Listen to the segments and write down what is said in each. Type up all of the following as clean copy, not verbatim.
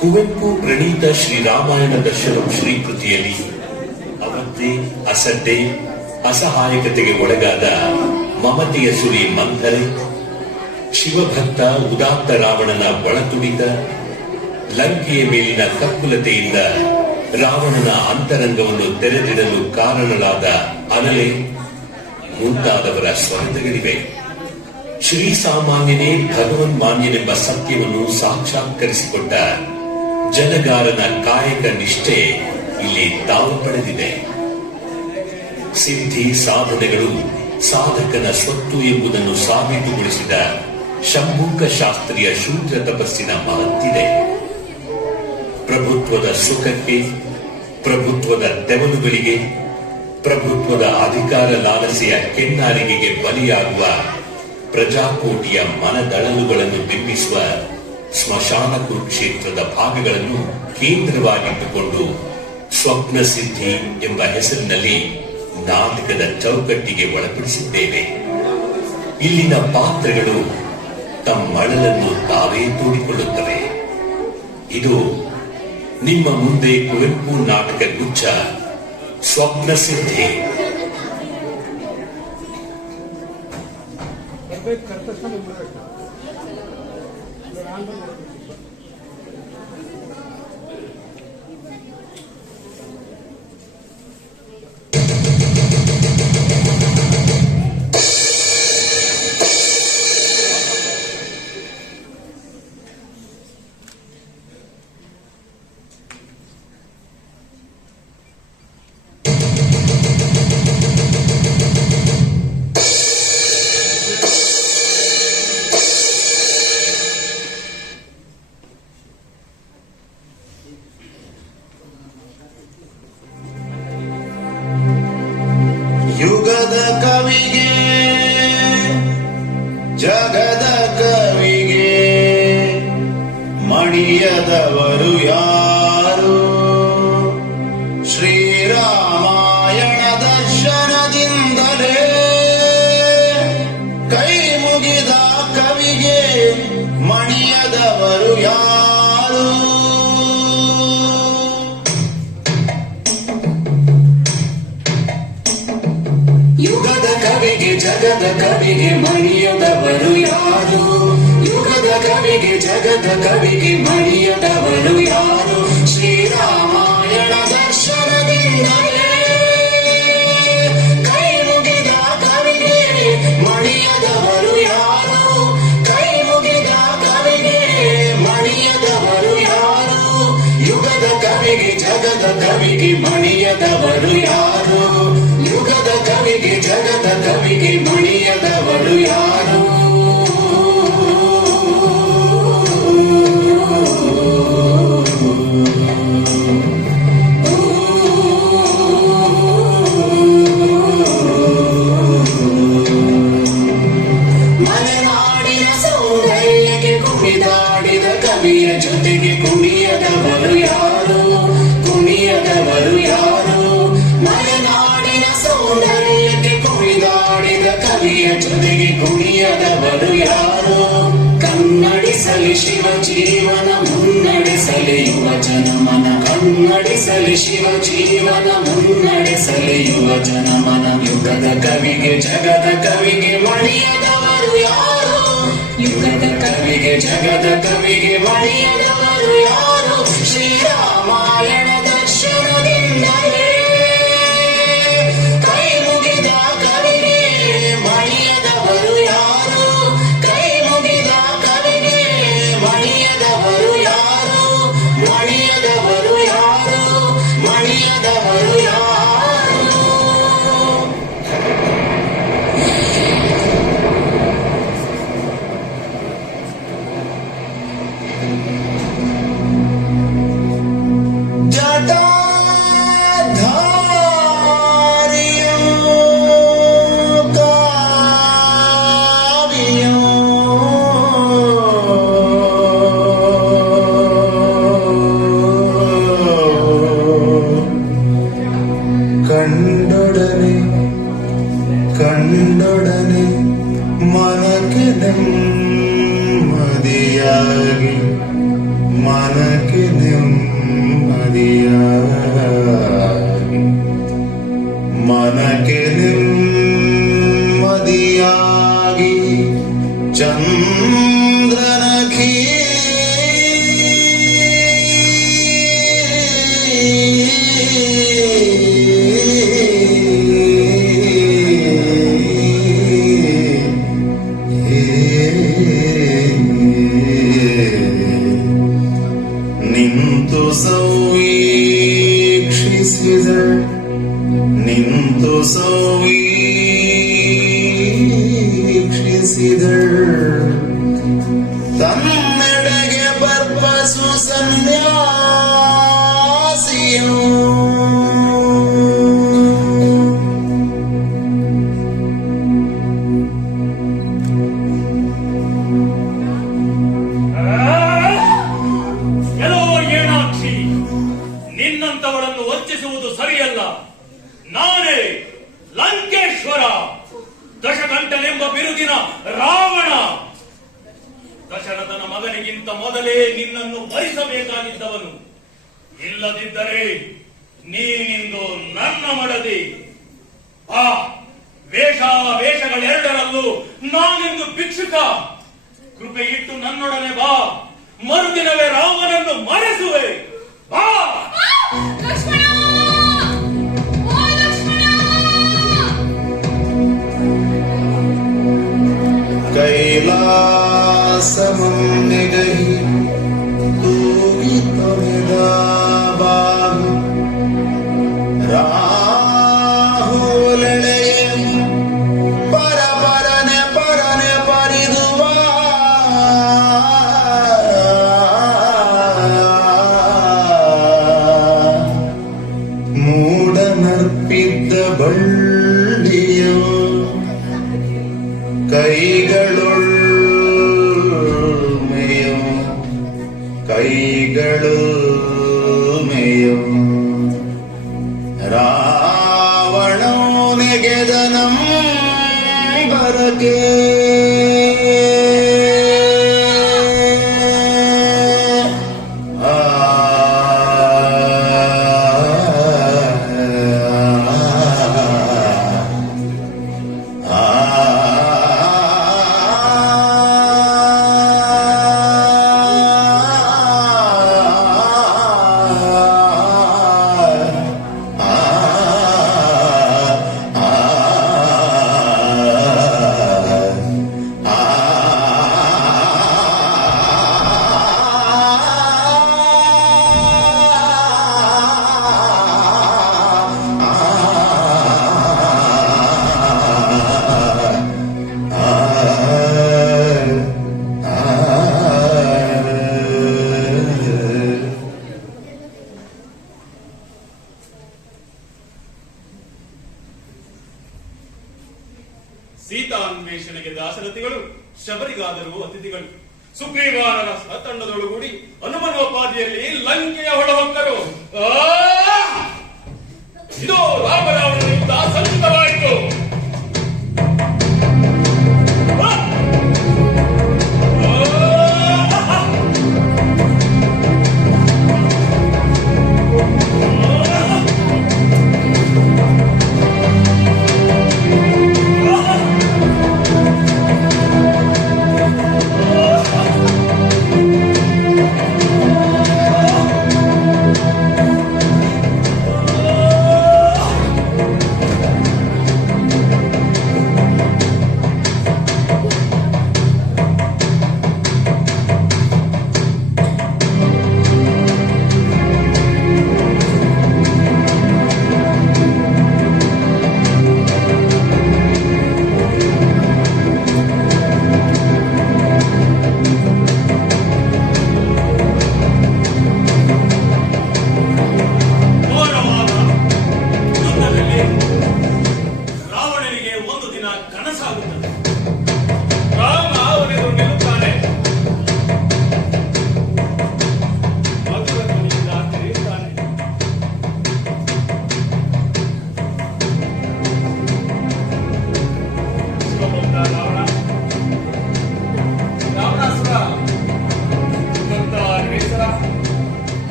ಕುವೆಂಪು ಪ್ರಣೀತ ಶ್ರೀರಾಮಾಯಣ ದರ್ಶನಂ ಶ್ರೀಕೃತಿಯಲ್ಲಿ ಅವತ್ತೇ ಅಸಡ್ಡೆ ಅಸಹಾಯಕತೆಗೆ ಒಳಗಾದ ಮಮತೆಯ ಸುರಿ ಮಂಥರೆ, ಶಿವಭಕ್ತ ಉದಾತ್ತ ರಾವಣನ ಒಳತುಡಿತ, ಲಂಕೆಯ ಮೇಲಿನ ಕಕ್ಕುಲತೆಯಿಂದ ರಾವಣನ ಅಂತರಂಗವನ್ನು ತೆರೆದಿಡಲು ಕಾರಣರಾದ ಅನಲೆ ಮುಂತಾದವರ ಸ್ವರತಗಳಿವೆ. ಶ್ರೀಸಾಮಾನ್ಯನೇ ಭಗವನ್ಮಾನ್ಯನೆಂಬ ಸತ್ಯವನ್ನು ಸಾಕ್ಷಾತ್ಕರಿಸಿಕೊಟ್ಟ ಜನಗಾರನ ಕಾಯಕ ನಿಷ್ಠೆ ಇಲ್ಲಿ ತಾವು ಪಡೆದಿದೆ. ಸಿದ್ಧಿ ಸಾಧನೆಗಳು ಸಾಧಕನ ಸ್ವತ್ತು ಎಂಬುದನ್ನು ಸಾಬೀತುಗೊಳಿಸಿದ ಶಂಭೂಕ ಶಾಸ್ತ್ರೀಯ ಶೂದ್ರ ತಪಸ್ಸಿನ ಮಹತ್ತಿದೆ. ಪ್ರಭುತ್ವದ ಸುಖಕ್ಕೆ, ಪ್ರಭುತ್ವದ ತೆವಲುಗಳಿಗೆ, ಪ್ರಭುತ್ವದ ಅಧಿಕಾರ ಲಾಲಸೆಯ ಕೆನ್ನಾರಿಗೆಗೆ ಬಲಿಯಾಗುವ ಪ್ರಜಾಕೋಟಿಯ ಮನದಳಲುಗಳನ್ನು ಬಿಂಬಿಸುವ ಸ್ಮಶಾನ ಕುರುಕ್ಷೇತ್ರದ ಭಾಗಗಳನ್ನು ಕೇಂದ್ರವಾಗಿಟ್ಟುಕೊಂಡು ಸ್ವಪ್ನ ಸಿದ್ಧಿ ಎಂಬ ಹೆಸರಿನಲ್ಲಿ ನಾಟಕದ ಚೌಕಟ್ಟಿಗೆ ಒಳಪಡಿಸಿದ್ದೇವೆ. ಇಲ್ಲಿನ ಪಾತ್ರಗಳು ತಮ್ಮಳಲನ್ನು ತಾವೇ ತೋಡಿಕೊಳ್ಳುತ್ತವೆ. ಇದು ನಿಮ್ಮ ಮುಂದೆ ಕುವೆಂಪು ನಾಟಕ ಗುಚ್ಛ ಸ್ವಪ್ನ ಸಿದ್ಧಿ. ಯುಗದ ಕವಿಗೆ ಜಗದ ಕವಿಗೆ ಮಣಿಯದವರು ಯಾರು? ಶ್ರೀರಾಮಾಯಣ ದರ್ಶನದಿಂದಲೇ ಕೈ ಮುಗಿದ ಕವಿಗೆ ಮಣಿಯದವರು ಯಾರು? ಯುಗದ ಕವಿಗೆ ಜಗದ ಕವಿಗೆ ಮಣಿಯದವರು ಯಾರು? ಯುಗದ ಕವಿಗೆ ಜಗದ ಕವಿಗೆ ಮಣಿಯದವರು ಯಾರು? ಶ್ರೀರಾಮಾಯಣ ದರ್ಶನದಿಂದಲೇ ಕೈ ಮುಗಿದ ಕವಿಗೆ ಮಣಿಯದವರು ಯಾರು? ಕೈ ಮುಗಿದ ಕವಿಗೆ ಮಣಿಯದವರು ಯಾರು? ಯುಗದ ಕವಿಗೆ ಜಗದ ಕವಿಗೆ ಮಣಿಯದವರು ಯಾರು? ಯುಗದ ಕವಿಗೆ ಜಗದ ಕವಿಗೆ ಮಣಿಯದವರು ಯಾರು? ಮಲೆನಾಡಿನ ಸೌಂದರ್ಯಕ್ಕೆ ಕುಣಿದಾಡಿದ ಕವಿಯ ಜೊತೆಗೆ ಕುಣಿಯದವರು ಯಾರು? ಕುಣಿಯದವರು ಯಾರು? ಮಲೆನಾಡಿನ ಸೌಂದರ್ಯಕ್ಕೆ ಕುಣಿದಾಡಿದ ಕವಿಯ ಜೊತೆಗೆ ಕುಣಿಯದವರು ಯಾರು? ಕನ್ನಡಿಸಲಿ ಶಿವ ಜೀವನ ಮುನ್ನಡೆಸಲಿ ಯುವ ಜನಮನ, ಕನ್ನಡಿಸಲಿ ಶಿವ ಜೀವನ ಮುನ್ನಡೆಸಲಿ ಯುವ ಜನಮನ. ಯುಗದ ಕವಿಗೆ ಜಗದ ಕವಿಗೆ ಮಣಿಯದವರು ಯಾರು? ಯುಗದ ಕವಿಗೆ ಜಗದ ಕವಿಗೆ ಮಣಿಯದವರು ಯಾರು? ಶ್ರೀರಾಮಾಯಣ ದರ್ಶನದಿಂದಲೇ ಕೈ ಮುಗಿದ ಕವಿಗೆ ಮಣಿಯದವರು ಯಾರು? ಕೈ ಮುಗಿದ ಕವಿಗೆ ಮಣಿಯದವರು ಯಾರು? ಮಣಿಯದವರು ಯಾರು? ಮಣಿಯದವರು ಯಾರು? ಕಂಡೊಡನೆ ಮನಕ್ಕೆ ನೆಮ್ಮದಿಯಾಗಿ ಮನಕ್ಕೆ ನೆಮ್ಮದಿಯಾಗಿ ಮನಕ್ಕೆ ನೆಮ್ಮದಿಯಾಗಿ ಚಂದ್ರನ ನಿಂತು ಸೌವೀಕ್ಷಿಸಿದ ನಿಂತು ಸೌವೀಕ್ಷಿಸಿದ ತನ್ನೆಡೆಗೆ ಪರ್ಪಸು ಸನ್ಯಾಸಿಯೋ ನಿನ್ನಂತವರನ್ನು ವಂಚಿಸುವುದು ಸರಿಯಲ್ಲ. ನಾನೇ ಲಂಕೇಶ್ವರ, ದಶಕಂಠನೆಂಬ ಬಿರುದಿನ ರಾವಣ. ದಶರಥನ ಮಗನಿಗಿಂತ ಮೊದಲೇ ನಿನ್ನನ್ನು ಭರಿಸಬೇಕಾಗಿದ್ದವನು. ಇಲ್ಲದಿದ್ದರೆ ನೀನಿಂದು ನನ್ನ ಮಡದಿ. ಆ ವೇಷಗಳೆರಡರಲ್ಲೂ ನಾನಿಂದು ಭಿಕ್ಷುಕ. ಕೃಪೆ ಇಟ್ಟು ನನ್ನೊಡನೆ ಬಾ, ಮರುದಿನವೇ ರಾಮನನ್ನು ಮರೆಸುವೆ. ಬಾ. ಲಕ್ಷ್ಮಣ! ಓ ಲಕ್ಷ್ಮಣ! ಕೈಲಾಸಮನ್ನೆಗೈ ತೂಗಿ ತೊರೆದ ಬಾಹು ರಾಹುಲೆಳೆಯ ಪರಪರನೆ ಪರಿದುವ ಮೂಡನರ್ಪಿದ್ದ ಬಳ್ಳಿಯೋ ಕೈಗಳು ಮೇಯೋ ರಾವಣೋ ನೆಗೆದನಂ ಬರಕೆ ಸೀತಾನ್ವೇಷಣೆಗೆ ದಾಸರಥಿಗಳು, ಶಬರಿಗಾದರೂ ಅತಿಥಿಗಳು. ಸುಗ್ರೀವಾನರ ತಂಡದೊಳಗೂಡಿ ಹನುಮನೋಪಾದಿಯಲ್ಲಿ ಲಂಕೆಯ ಹೊಳಹೊಕ್ಕರು. ಇದೋ ರಾಮರಾವಣ ಯುದ್ಧ ಸಂಚಿತವಾಯಿತು.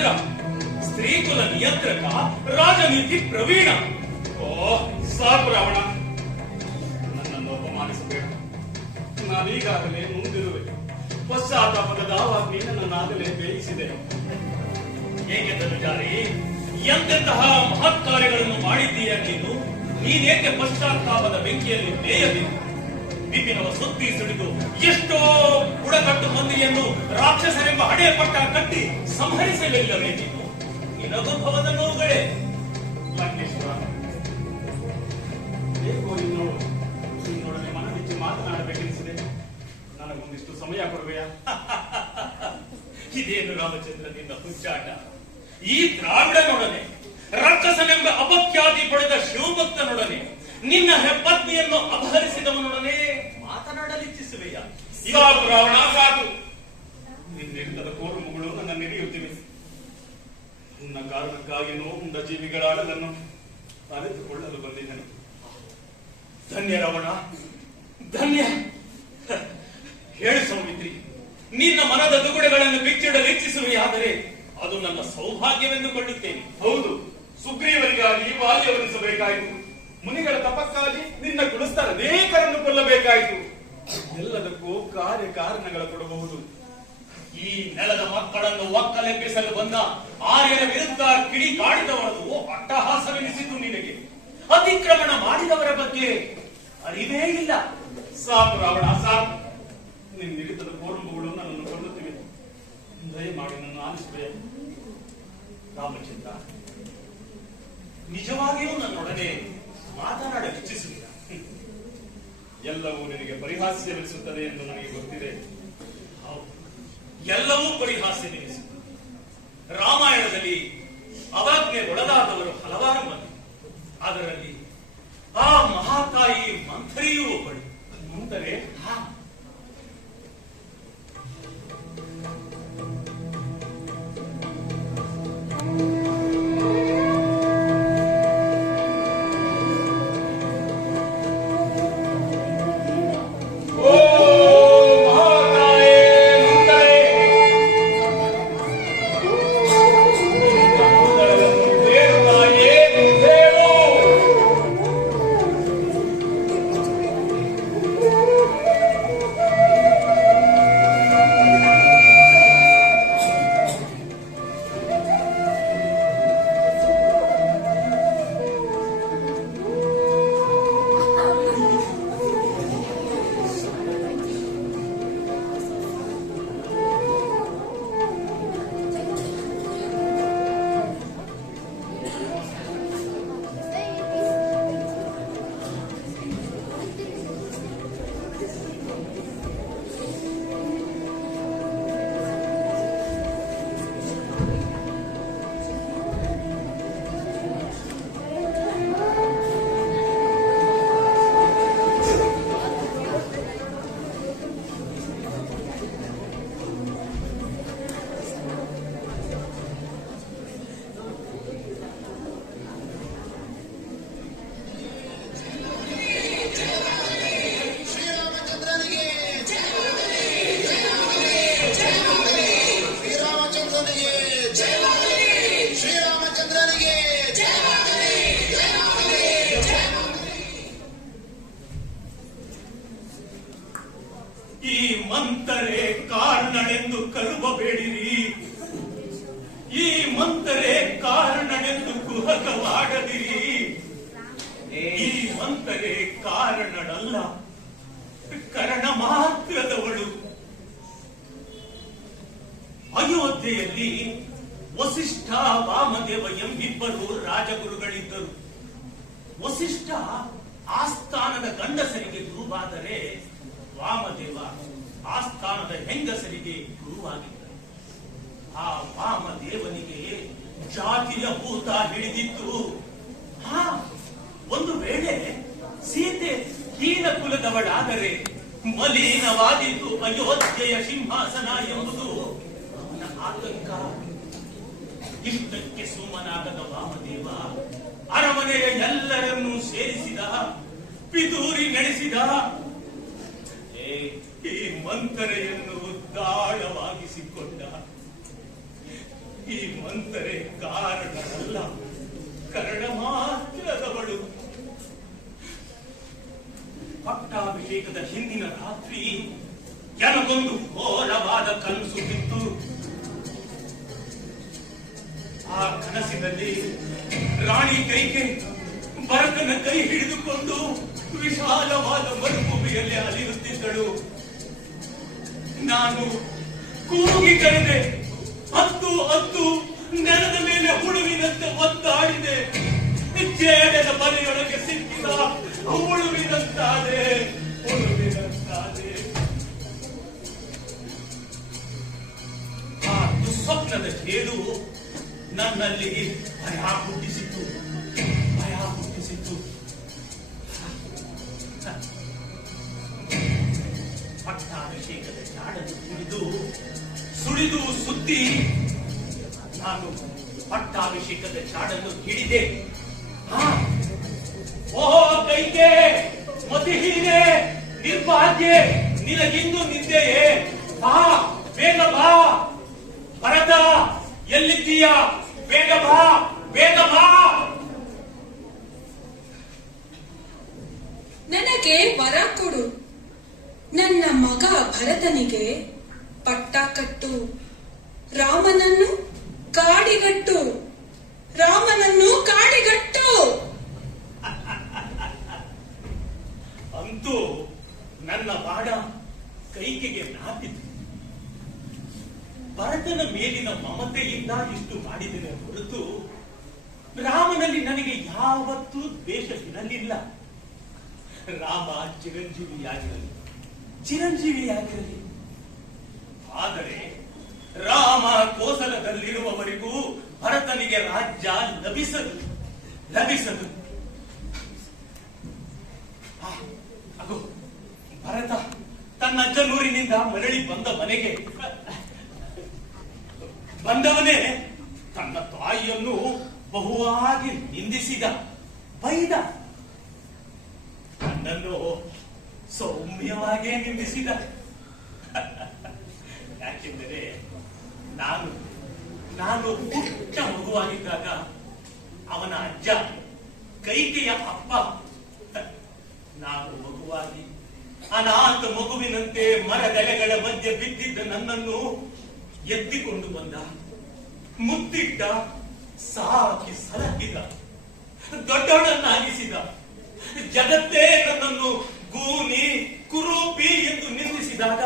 ರಾಮಚಂದ್ರ ಸ್ತ್ರೀಕುಲ ನಿಯಂತ್ರಕ, ರಾಜನೀತಿ ಪ್ರವೀಣ. ಓ ಸಾಕು ರಾವಣ, ನನ್ನನ್ನು ಅಪಮಾನಿಸಬೇಡ. ನಾನೀಗಾಗಲೇ ಮುಂದಿರುವೆ. ಪಶ್ಚಾತ್ತಾಪದ ದಾವಾಗ್ನಿ ನನ್ನನ್ನಾಗಲೇ ಬೇಯಿಸಿದೆ. ಹೇಗೆ ಧನುಜಾರಿ, ಎಂತೆಂತಹ ಮಹತ್ ಕಾರ್ಯಗಳನ್ನು ಮಾಡಿದ್ದೀಯ ನೀನು. ನೀನೇಕೆ ಪಶ್ಚಾತ್ತಾಪದ ಬೆಂಕಿಯಲ್ಲಿ ಬೇಯಬೇಕು? ವಿಪಿನವ ಸುದ್ದಿ ಸುಡಿದು ಎಷ್ಟೋ ಬುಡಕಟ್ಟು ಮಂದಿಯನ್ನು ರಾಕ್ಷಸರೆಂಬ ಹಣೆ ಪಟ್ಟ ಕಟ್ಟಿ ಸಂಹರಿಸಲಿಲ್ಲವೇ ನೀನು? ನಿನಗಭವದ ನೋವುಗಳೇ. ಲಂಕೇಶ್ವರ, ಹೇಗೋ ನಿನ್ನೊಡನೆ ಮನಬಿಚ್ಚಿ ಮಾತನಾಡಬೇಕೆನಿಸಿದೆ. ನನಗೊಂದಿಷ್ಟು ಸಮಯ ಕೊಡುವೆಯಾ? ಇದೇನು ರಾಮಚಂದ್ರ ನಿನ್ನ ಹುಚ್ಚಾಟ? ಈ ದ್ರಾವಿಡನೊಡನೆ, ರಾಕ್ಷಸನೆಂಬ ಅಪಖ್ಯಾತಿ ಪಡೆದ ಶಿವಭಕ್ತನೊಡನೆ, ನಿನ್ನ ಹೆಪ್ಪತ್ನಿಯನ್ನು ಅಪಹರಿಸಿದವನೊಡನೆ ಮಾತನಾಡಲಿಚ್ಛಿಸುವೆಯ? ಸಾಕು ರಾವಣ, ಸಾಕು. ನಿನ್ನಿಲ್ಲದ ಕೋರು ಮುಗಳು ನನ್ನ ನಡೆಯುತ್ತಿವೆ. ನನ್ನ ಕಾರಣಕ್ಕಾಗಿ ನೋವುಂಡ ಜೀವಿಗಳಾಡಲನ್ನು ಅರಿತುಕೊಳ್ಳಲು ಬಂದಿದ್ದನು. ಧನ್ಯ ರಾವಣ, ಧನ್ಯ. ಹೇಳು ಸೌಮಿತ್ರಿ, ನಿನ್ನ ಮನದ ದುಗುಡಗಳನ್ನು ಬಿಚ್ಚಿಡಲು ಇಚ್ಛಿಸುವೆಯಾದರೆ ಅದು ನನ್ನ ಸೌಭಾಗ್ಯವೆಂದುಕೊಳ್ಳುತ್ತೇನೆ. ಹೌದು, ಸುಗ್ರೀವರಿಗಾಗಿ ವಾಲಿಯವನಿಸಬೇಕಾಯಿತು. ಮುನಿಗಳ ತಪಕ್ಕಾಗಿ ನಿನ್ನ ಕುಲಸ್ಥರ ಅನೇಕರನ್ನು ಕೊಲ್ಲಬೇಕಾಯಿತು. ಎಲ್ಲದಕ್ಕೂ ಕಾರ್ಯಕಾರಣಗಳ ಕೊಡಬಹುದು. ಈ ನೆಲದ ಮಕ್ಕಳನ್ನು ಒಕ್ಕಲೆಬ್ಬಿಸಲು ಬಂದ ಆರ್ಯರ ವಿರುದ್ಧ ಕಿಡಿ ಕಾಡಿದವರದು ಅಟ್ಟಹಾಸವೆನಿಸಿತು ನಿನಗೆ. ಅತಿಕ್ರಮಣ ಮಾಡಿದವರ ಬಗ್ಗೆ ಅರಿವೇ ಇಲ್ಲ. ಸಾಕು ರಾವಣ, ಸಾಕು. ನಿನ್ನ ಹಿಡಿತದ ಕೋರಂಬುಗಳು ನನ್ನನ್ನು ಕೊಳ್ಳುತ್ತಿವೆ. ದಯಮಾಡಿ ನನ್ನ ಆಲಿಸುವೆ. ರಾಮಚಂದ್ರ, ನಿಜವಾಗಿಯೂ ನನ್ನೊಡನೆ ಮಾತನಾಡಲು ಇಚ್ಛಿಸುವಿಲ್ಲ. ಎಲ್ಲವೂ ನಿನಗೆ ಪರಿಹಾಸ್ಯವೆನಿಸುತ್ತದೆ ಎಂದು ನನಗೆ ಗೊತ್ತಿದೆ. ಹೌದು, ಎಲ್ಲವೂ ಪರಿಹಾಸ್ಯವೆನಿಸುತ್ತದೆ. ರಾಮಾಯಣದಲ್ಲಿ ಅವಾಜ್ಞೆ ಒಳಗಾದವರು ಹಲವಾರು ಮಂದಿ. ಅದರಲ್ಲಿ ಆ ಮಹಾತಾಯಿ ಮಂಥರಿಯೂ ಒಬ್ಬಳು. ಮಂಥರೆ? ಮಂತರೆ ಕಾರಣನೆಂದು ಕರುಬಬೇಡಿರಿ. ಈ ಮಂತರೆ ಕಾರಣನೆಂದು ಕುಹಕವಾಡದಿರಿ. ಈ ಮಂತರೆ ಕಾರಣನಲ್ಲ, ಕರಣ ಮಾತ್ರದವಳು. ಅಯೋಧ್ಯೆಯಲ್ಲಿ ವಸಿಷ್ಠ ವಾಮದೇವ ಎಂಬಿಬ್ಬರು ರಾಜಗುರುಗಳಿದ್ದರು. ವಸಿಷ್ಠ ಆಸ್ಥಾನದ ಗಂಡಸರಿಗೆ ಗುರುವಾದರೆ ವಾಮದೇವ ಆಸ್ಥಾನದ ಹೆಂಗಸರಿಗೆ ಗುರುವಾಗಿದ್ದರು. ಆ ವಾಮದೇವನಿಗೆ ಜಾತಿಯ ಭೂತ ಹಿಡಿದಿತ್ತು. ಒಂದು ವೇಳೆ ಸೀತೆ ಹೀನ ಕುಲದವಳಾದರೆ ಮಲೀನವಾದೀತು ಅಯೋಧ್ಯೆಯ ಸಿಂಹಾಸನ ಎಂಬುದು ಅವನ ಆತಂಕ. ಇಷ್ಟಕ್ಕೆ ಸುಮ್ಮನಾಗದ ವಾಮದೇವ ಅರಮನೆಯ ಎಲ್ಲರನ್ನೂ ಸೇರಿಸಿದ, ಪಿತೂರಿ ನಡೆಸಿದ. ಈ ಮಂಥರೆಯನ್ನು ದಾಳವಾಗಿಸಿಕೊಂಡ. ಈ ಮಂತರೆ ಕಾರಣರಲ್ಲ, ಕರಣ ಮಾತ್ರದವಳು. ಪಟ್ಟಾಭಿಷೇಕದ ಹಿಂದಿನ ರಾತ್ರಿ ನನಗೊಂದು ಘೋರವಾದ ಕನಸು ಬಿತ್ತು. ಆ ಕನಸಿನಲ್ಲಿ ರಾಣಿ ಕೈಗೆ ಭರತನ ಕೈ ಹಿಡಿದುಕೊಂಡು ವಿಶಾಲವಾದ ಮರುಭೂಮಿಯಲ್ಲಿ ಅಲಿಯುತ್ತಿದ್ದಳು. ನಾನು ಕೂಗಿ ಕರೆದೆ, ಹತ್ತು ಹತ್ತು ನೆಲದ ಮೇಲೆ ಹುಳುವಿನಂತೆ ಒದ್ದಾಡಿದೆ. ಜೇಡದ ಬಲೆಯೊಳಗೆ ಸಿಕ್ಕಿದ ಹುಳುವಿನಂತಾದೆ. ಆ ದುಸ್ವಪ್ನದ ಹೇಳು ನನ್ನಲ್ಲಿ ಭಯ ಹುಟ್ಟಿಸಿತು. ಪಟ್ಟಾಭಿಷೇಕದ ಜಾಡನ್ನು ಹಿಡಿದು ಸುಳಿದು ಸುದ್ದಿ ನಾನು ಪಟ್ಟಾಭಿಷೇಕದ ಜಾಡನ್ನು ಹಿಡಿದೆ. ಓಹೋ ಕೈಗೆ ಮತಿಹೀನೆ, ನಿರ್ಭಾಗ್ಯೆ, ನಿನಗಿಂದು ನಿದ್ದೆಯೇ? ಬಾ, ಬೇಗ ಬಾ. ಭರತ ಎಲ್ಲಿದ್ದೀಯ? ಬೇಗ ಬಾ, ಬೇಗ ಬಾ. ನನಗೆ ವರ ಕೊಡು. ನನ್ನ ಮಗ ಭರತನಿಗೆ ಪಟ್ಟ ಕಟ್ಟು. ರಾಮನನ್ನು ಕಾಡಿಗಟ್ಟು. ರಾಮನನ್ನು ಕಾಡಿಗಟ್ಟು. ಅಂತೂ ನನ್ನ ಬಾಣ ಕೈಕೆಗೆ ನಾಟಿತು. ಭರತನ ಮೇಲಿನ ಮಮತೆಯಿಂದ ಇಷ್ಟು ಮಾಡಿದರೆ ಹೊರತು ರಾಮನಲ್ಲಿ ನನಗೆ ಯಾವತ್ತೂ ದ್ವೇಷವಿರಲಿಲ್ಲ. ರಾಮ ಚಿರಂಜೀವಿಯಾಗಿರಲಿ. ಆದರೆ ರಾಮ ಕೋಸಲದಲ್ಲಿರುವವರೆಗೂ ಭರತನಿಗೆ ರಾಜ್ಯ ಲಭಿಸದು. ಅದು ಭರತ ತನ್ನ ಅಜ್ಜನೂರಿನಿಂದ ಮರಳಿ ಬಂದ ಮನೆಗೆ ಬಂದವನೇ ತನ್ನ ತಾಯಿಯನ್ನು ಬಹುವಾಗಿ ನಿಂದಿಸಿದ, ಬೈದ. ನನ್ನನ್ನು ಸೌಮ್ಯವಾಗೇ ನಿಂದಿಸಿದ. ಯಾಕೆಂದರೆ ನಾನು ಪುಟ್ಟ ಮಗುವಾಗಿದ್ದಾಗ ಅವನ ಅಜ್ಜ ಕೈಕೆಯ ಅಪ್ಪ ನಾನು ಮಗುವಾಗಿ ಅನಾಥ ಮಗುವಿನಂತೆ ಮರದೆಲೆಗಳ ಮಧ್ಯೆ ಬಿದ್ದಿದ್ದ ನನ್ನನ್ನು ಎತ್ತಿಕೊಂಡು ಬಂದ, ಮುತ್ತಿಟ್ಟ, ಸಾಕಿ ಸಲಹಿದ, ದೊಡ್ಡವಳನ್ನಾಗಿಸಿದ. ಜಗತ್ತೇ ನನ್ನನ್ನು ಗೂನಿ ಕುರೂಪಿ ಎಂದು ನಿಂದಿಸಿದಾಗ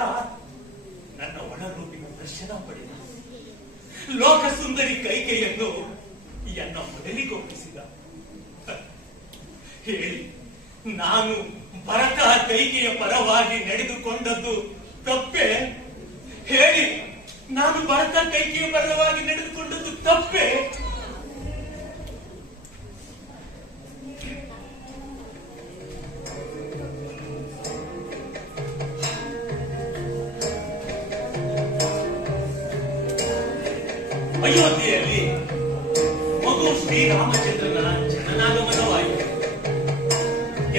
ನನ್ನ ಒಳರೂಪಿನ ದರ್ಶನ ಪಡೆದ. ಲೋಕ ಸುಂದರಿ ಕೈಕೆಯನ್ನು ಎನ್ನ ಮೊದಲಿಗೊಪ್ಪಿಸಿದ. ಹೇಳಿ, ನಾನು ಭರತ ಕೈಕೆಯ ಪರವಾಗಿ ನಡೆದುಕೊಂಡದ್ದು ತಪ್ಪೆ? ಹೇಳಿ, ನಾನು ಭರತ ಕೈಕೆಯ ಪರವಾಗಿ ನಡೆದುಕೊಂಡದ್ದು ತಪ್ಪೆ? ಅಯೋಧ್ಯೆಯಲ್ಲಿ ಮಗು ಶ್ರೀರಾಮಚಂದ್ರನ ಜನನಾಗಮನವಾಯಿತು.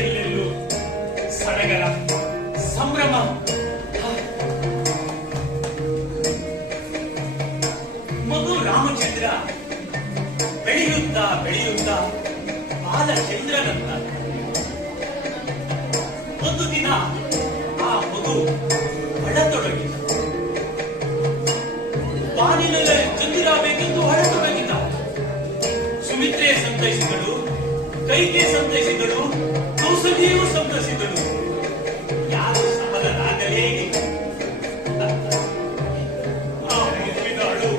ಎಲ್ಲೆಲ್ಲೂ ಸಡಗರ, ಸಂಭ್ರಮ. ಮಗು ರಾಮಚಂದ್ರ ಬೆಳೆಯುತ್ತಾ ಬಾಲಚಂದ್ರನಂತ. ಒಂದು ದಿನ ಆ ಮಗು ಅಳತೊಡಗಿದ. ಬಾನಿನಲ್ಲೇ ಚಂದಿರಬೇಕೆಂದು ಹೊರತೊಡಗಿದ. ಸುಮಿತ್ರೆ ಸಂತೈಸಿದಳು, ಕೈಕೆ ಸಂತೈಸಿದಳು, ಕೌಸಲ್ಯೂ ಸಂತೈಸಿದಳು. ಯಾರು ಸಫಲರಾಗಲೇ ಇಲ್ಲ. ಆ ಮಗುವಿನ ಅಳು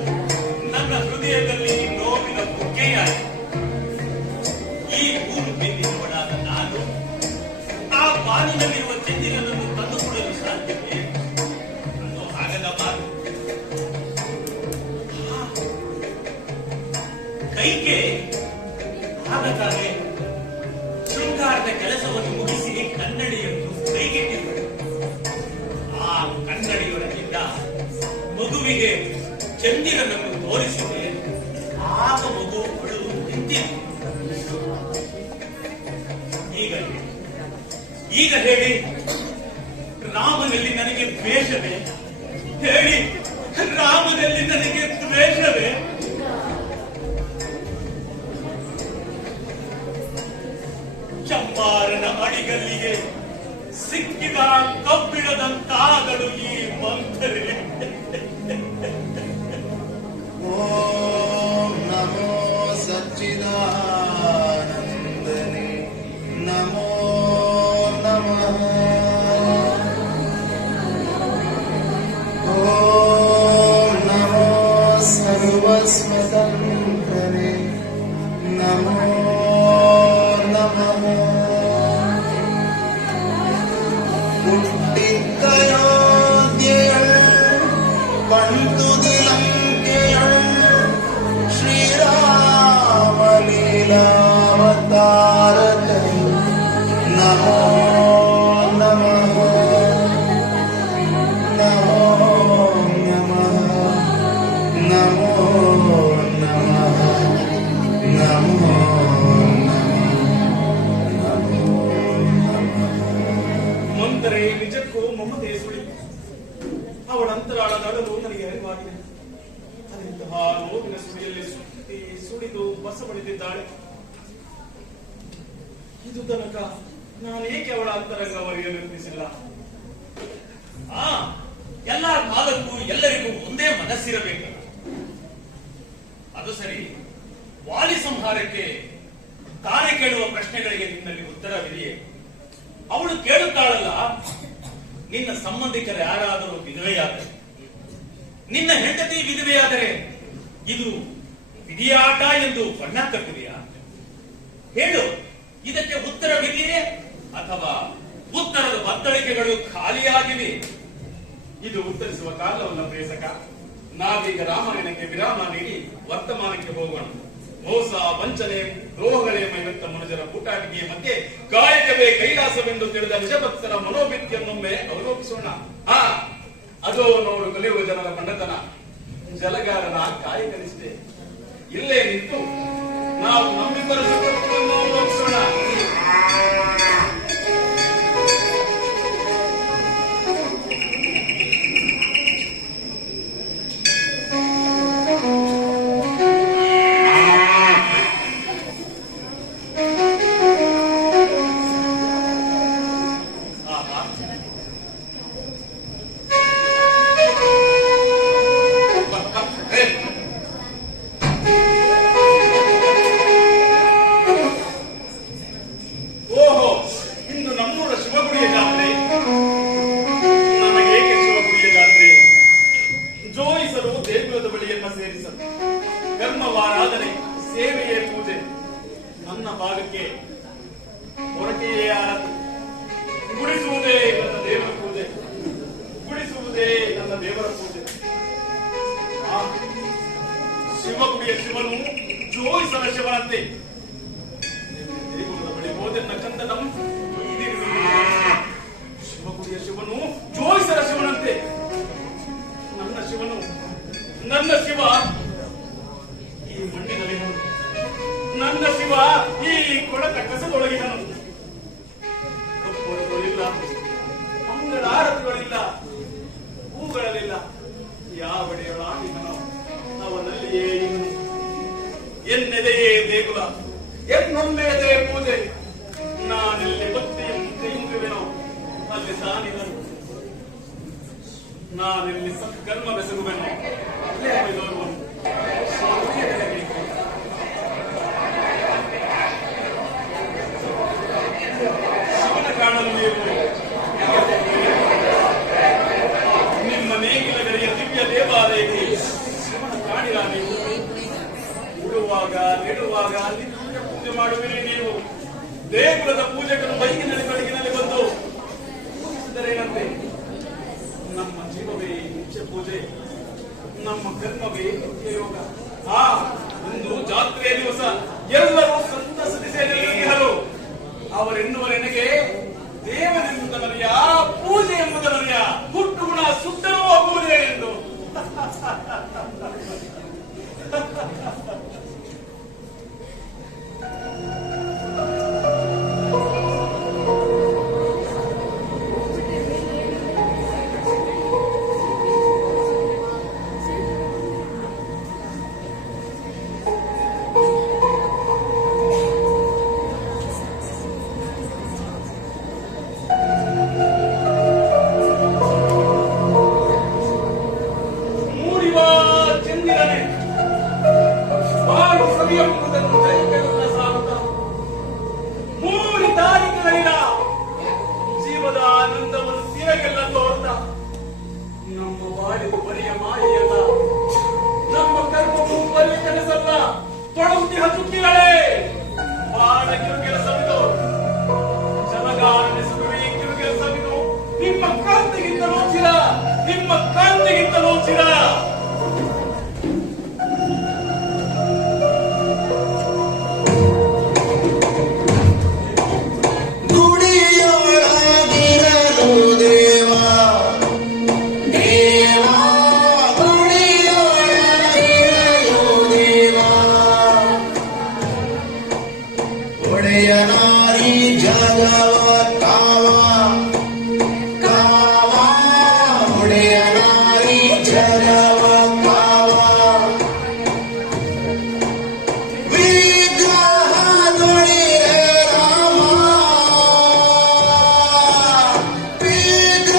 ನನ್ನ ಹೃದಯದಲ್ಲಿ ನೋವಿನ ಬುಗ್ಗೆಯಾಯಿತು. ಈ ಊರು ಬೆನ್ನಿನವಳಾದ ನಾನು ಆ ಬಾನಿನಲ್ಲಿರುವ ಚಂದಿರನನ್ನು ತಂದುಕೊಡಲು ಸಾಧ್ಯವೇ? ಅದು ಆಗದ ಮಾತು. ಕೈಕೆ ಆಗತಾನೆ ಶೃಂಗಾರದ ಕೆಲಸವನ್ನು ಮುಗಿಸಿ ಕನ್ನಡಿಯನ್ನು ಕೈಗೆಟ್ಟಿದ್ದಳು. ಆ ಕನ್ನಡಿಯೊಳಗಿದ್ದ ಮಗುವಿಗೆ ಚಂದಿರನನ್ನು ತೋರಿಸಿದೆ. ಆಗ ಮಗು ಅಳು ನಿಂತಿತ್ತು. ಈಗ ಹೇಳಿ, ರಾಮನಲ್ಲಿ ನನಗೆ ದ್ವೇಷವೇ? ಹೇಳಿ, ರಾಮನಲ್ಲಿ ನನಗೆ ದ್ವೇಷವೇ? ಸ್ವತಂತ್ರನೇ ನಮೋ ನಮಃ. ಹುಟ್ಟಿದ್ದಯೋಧ್ಯೆಯಳ್ ಪಂತುದಿಲಂಕೆಯಳ್ ಶ್ರೀರಾಮ ಲೀಲಾವತಾರಕೈ ನಮೋ ನಮಃ ನಮೋ ನಮಃ ನಮೋ ನಮಃ ನಮೋ ಮಂದರೆ ನಿಜಕ್ಕೂ ಮಮತೆ ಸುಳಿ ಅವಳ ಅಂತರಾಳದ ಅಳಲು ನನಗೆ ಅರಿವಾಗಿದೆ. ಅದೆಂತಹ ನೋವಿನ ಸುಳಿಯಲ್ಲಿ ಸುತ್ತಿ ಸುಳಿದು ಬಸವಳಿದಿದ್ದಾಳೆ. ಇದು ತನಕ ನಾನೇಕೆ ಅವಳ ಅಂತರಂಗವರಿಗೆ ನಿರ್ಮಿಸಿಲ್ಲ? ಎಲ್ಲ ಕಾಲಕ್ಕೂ ಎಲ್ಲರಿಗೂ ಒಂದೇ ಮನಸ್ಸಿರಬೇಕು. ಅದು ಸರಿ, ವಾಲಿ ಸಂಹಾರಕ್ಕೆ ತಾನೇ ಕೇಳುವ ಪ್ರಶ್ನೆಗಳಿಗೆ ನಿನ್ನಲ್ಲಿ ಉತ್ತರವಿದೆಯೇ? ಅವಳು ಕೇಳುತ್ತಾಳಲ್ಲ, ನಿನ್ನ ಸಂಬಂಧಿಕರು ಯಾರಾದರೂ ವಿಧವೆಯಾದರೆ, ನಿನ್ನ ಹೆಂಡತಿ ವಿಧವೆಯಾದರೆ ಇದು ವಿಧಿಯಾಟ ಎಂದು ಬಣ್ಣ ಕಟ್ಟಿದೆಯಾ? ಹೇಳು, ಇದಕ್ಕೆ ಉತ್ತರವಿದೆಯೇ ಅಥವಾ ಉತ್ತರದ ಬತ್ತಳಿಕೆಗಳು ಖಾಲಿಯಾಗಿವೆ? ಇದು ಉತ್ತರಿಸುವ ಕಾಲವಲ್ಲ ಪ್ರೇಸಕ. ನಾವೀಗ ರಾಮಾಯಣಕ್ಕೆ ವಿರಾಮ ನೀಡಿ ವರ್ತಮಾನಕ್ಕೆ ಹೋಗೋಣ. ಮೋಸ, ವಂಚನೆ, ದ್ರೋಹಗಳೇ ಮೈವತ್ತ ಮನುಜರ ಕೂಟಾಟಿಕೆಯ ಮಧ್ಯೆ ಕಾಯಕವೇ ಕೈಲಾಸವೆಂದು ತಿಳಿದ ನಿಜಭಕ್ತರ ಮನೋಭಿತ್ತಿಯನ್ನೊಮ್ಮೆ ಅವಲೋಕಿಸೋಣ. ಅದೋ ನೋಡು ಕಲಿಯುವ ಜನರ ಮಂಡತನ, ಜಲಗಾರನ ಕಾಯಕನಿಷ್ಠೆ. ಇಲ್ಲೇ ನಿಂತು ನಾವು ನಮ್ಮಿಬ್ಬರ ಸುಖವನ್ನು ಅವಲೋಕಿಸೋಣ. ಕರ್ಮವಾರಾಧನೆ, ಸೇವೆಯೇ ಪೂಜೆ. ನನ್ನ ಭಾಗಕ್ಕೆ ಹೊರಕೆಯೇ ಆರಾಧನೆ. ಗುಡಿಸುವುದೇ ನನ್ನ ದೇವರ ಪೂಜೆ, ಗುಡಿಸುವುದೇ ನನ್ನ ದೇವರ ಪೂಜೆ. ಶಿವಗುಡಿಯ ಶಿವನು ಜೋಯಿಸನ ಶಿವನಂತೆ ದೇಗುಲದ ಬಳಿ ಹೋದೆನ್ನ ಕಂದನಂ ಶಿವಗುಡಿಯ ಶಿವನು ಜೋಯಿಸನ ಶಿವನಂತೆ. ನನ್ನ ಶಿವನು, ನನ್ನ ಶಿವ ಈ ಮಣ್ಣಿನಲ್ಲಿನನು, ನನ್ನ ಶಿವ ಈ ಕೊಳಕ ಕಸದೊಳಗಿನನು. ಕಪ್ಪೊರಗಳಿಲ್ಲ, ಮಂಗಳಾರತಿಗಳಿಲ್ಲ, ಹೂಗಳಲ್ಲಿಲ್ಲ, ಯಾವಡೆಯೊಳಾಗಿನನು ಅವನಲ್ಲಿಯೇ ಇವನು. ಎನ್ನೆದೆಯೇ ದೇಗುಲ, ಎನ್ನೊಮ್ಮೆಯದೇ ಪೂಜೆ. ನಾನೆಲ್ಲಿ ಭಕ್ತಿಯಂತೆ ಇಂಗುವೆನೋ ಅಲ್ಲಿ ತಾನಿದನು. ನಾನೆಲ್ಲಿ ಸತ್ಕರ್ಮ ಬೆಸಗುವೆನೋ ಅಲ್ಲೇ ಹೊಯ್ದೋರುವನು. ಶಿವನ ಕಾಣಲು ನೀವು ನಿಮ್ಮ ನೇಗಿಲ ಗಡಿಯ ದಿವ್ಯ ದೇವಾಲಯಕ್ಕೆ ಶಿವನ ಕಾಣಿರ. ನೀವು ಉಡುವಾಗ ನೆಡುವಾಗ ನಿತ್ಯ ಪೂಜೆ ಮಾಡುವಿರಿ. ನೀವು ದೇಗುಲದ ಪೂಜಕರು ಬೈಕಿನಲ್ಲಿ ಬಂದು ಪೂಜಿಸಿದರೇನಂತೆ? ನಮ್ಮ ಜೀವವೇ ನಿತ್ಯ ಪೂಜೆ, ನಮ್ಮ ಕರ್ಮವೇ ನಿತ್ಯಯೋಗ. ಇಂದು ಜಾತ್ರೆಯ ದಿವಸ ಎಲ್ಲರೂ ಸಂತಸದಿ ಸೇರಿದರು. ಅವರೆನ್ನುವರೆನಗೆ ದೇವನೆಂಬುದನರಿಯ, ಪೂಜೆ ಎಂಬುದನರಿಯ, ಹುಟ್ಟು ಗುಣ ಸುತ್ತಲೂ ಹೋಗುವುದೇ ಎಂದು. ಜೀವದ ಆನಂದವನ್ನು ತಿರಗೆಲ್ಲ ತೋರ್ತ ನಮ್ಮ ಬಾಳಿದ ಬರಿಯ ಮಾಯೆಯಲ್ಲ, ನಮ್ಮ ಕರ್ಮವು ತೊಡಗುತ್ತಿ ಹಚ್ಚುತ್ತಿಗಳೇ ಬಾಳ ಕಿರುಕೆಲಸವಿದು ಜಲಗಾರನೆಸರು ಈ ಕಿರುಕೆಲಸವಿದು ನಿಮ್ಮ ಕಾಂತಿಗಿಂತಲೂ ಚಿರ ನಿಮ್ಮ ಕಾಂತಿಗಿಂತಲೂ ಚಿರ ಗುಡಿಯೊಳಗಿರಲು ದೇವ ದೇವ ಗುಡಿಯೊಳಗಿರಲು ದೇವ ಒಡೆಯನಾರಿ ಜಗವ ಕಾವ ಕಾವ ಒಡೆಯನಾರಿ ಜಗವ ಕಾವ ವಿಗ್ರಹದೊಳಿರೆ ರಾಮ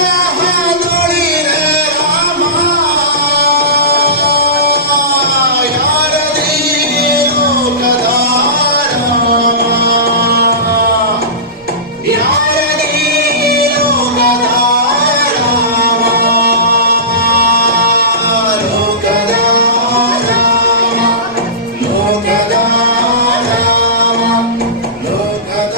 ವಿಗ್ರಹದೊಳಿರೆ ರಾಮ ಯಾರದಿ ಲೋಕದ ರಾಮ ಯಾರದಿ ಲೋಕದ ರಾಮ ಲೋಕದ ರಾಮ ಲೋಕದ ರಾಮ ಲೋಕದ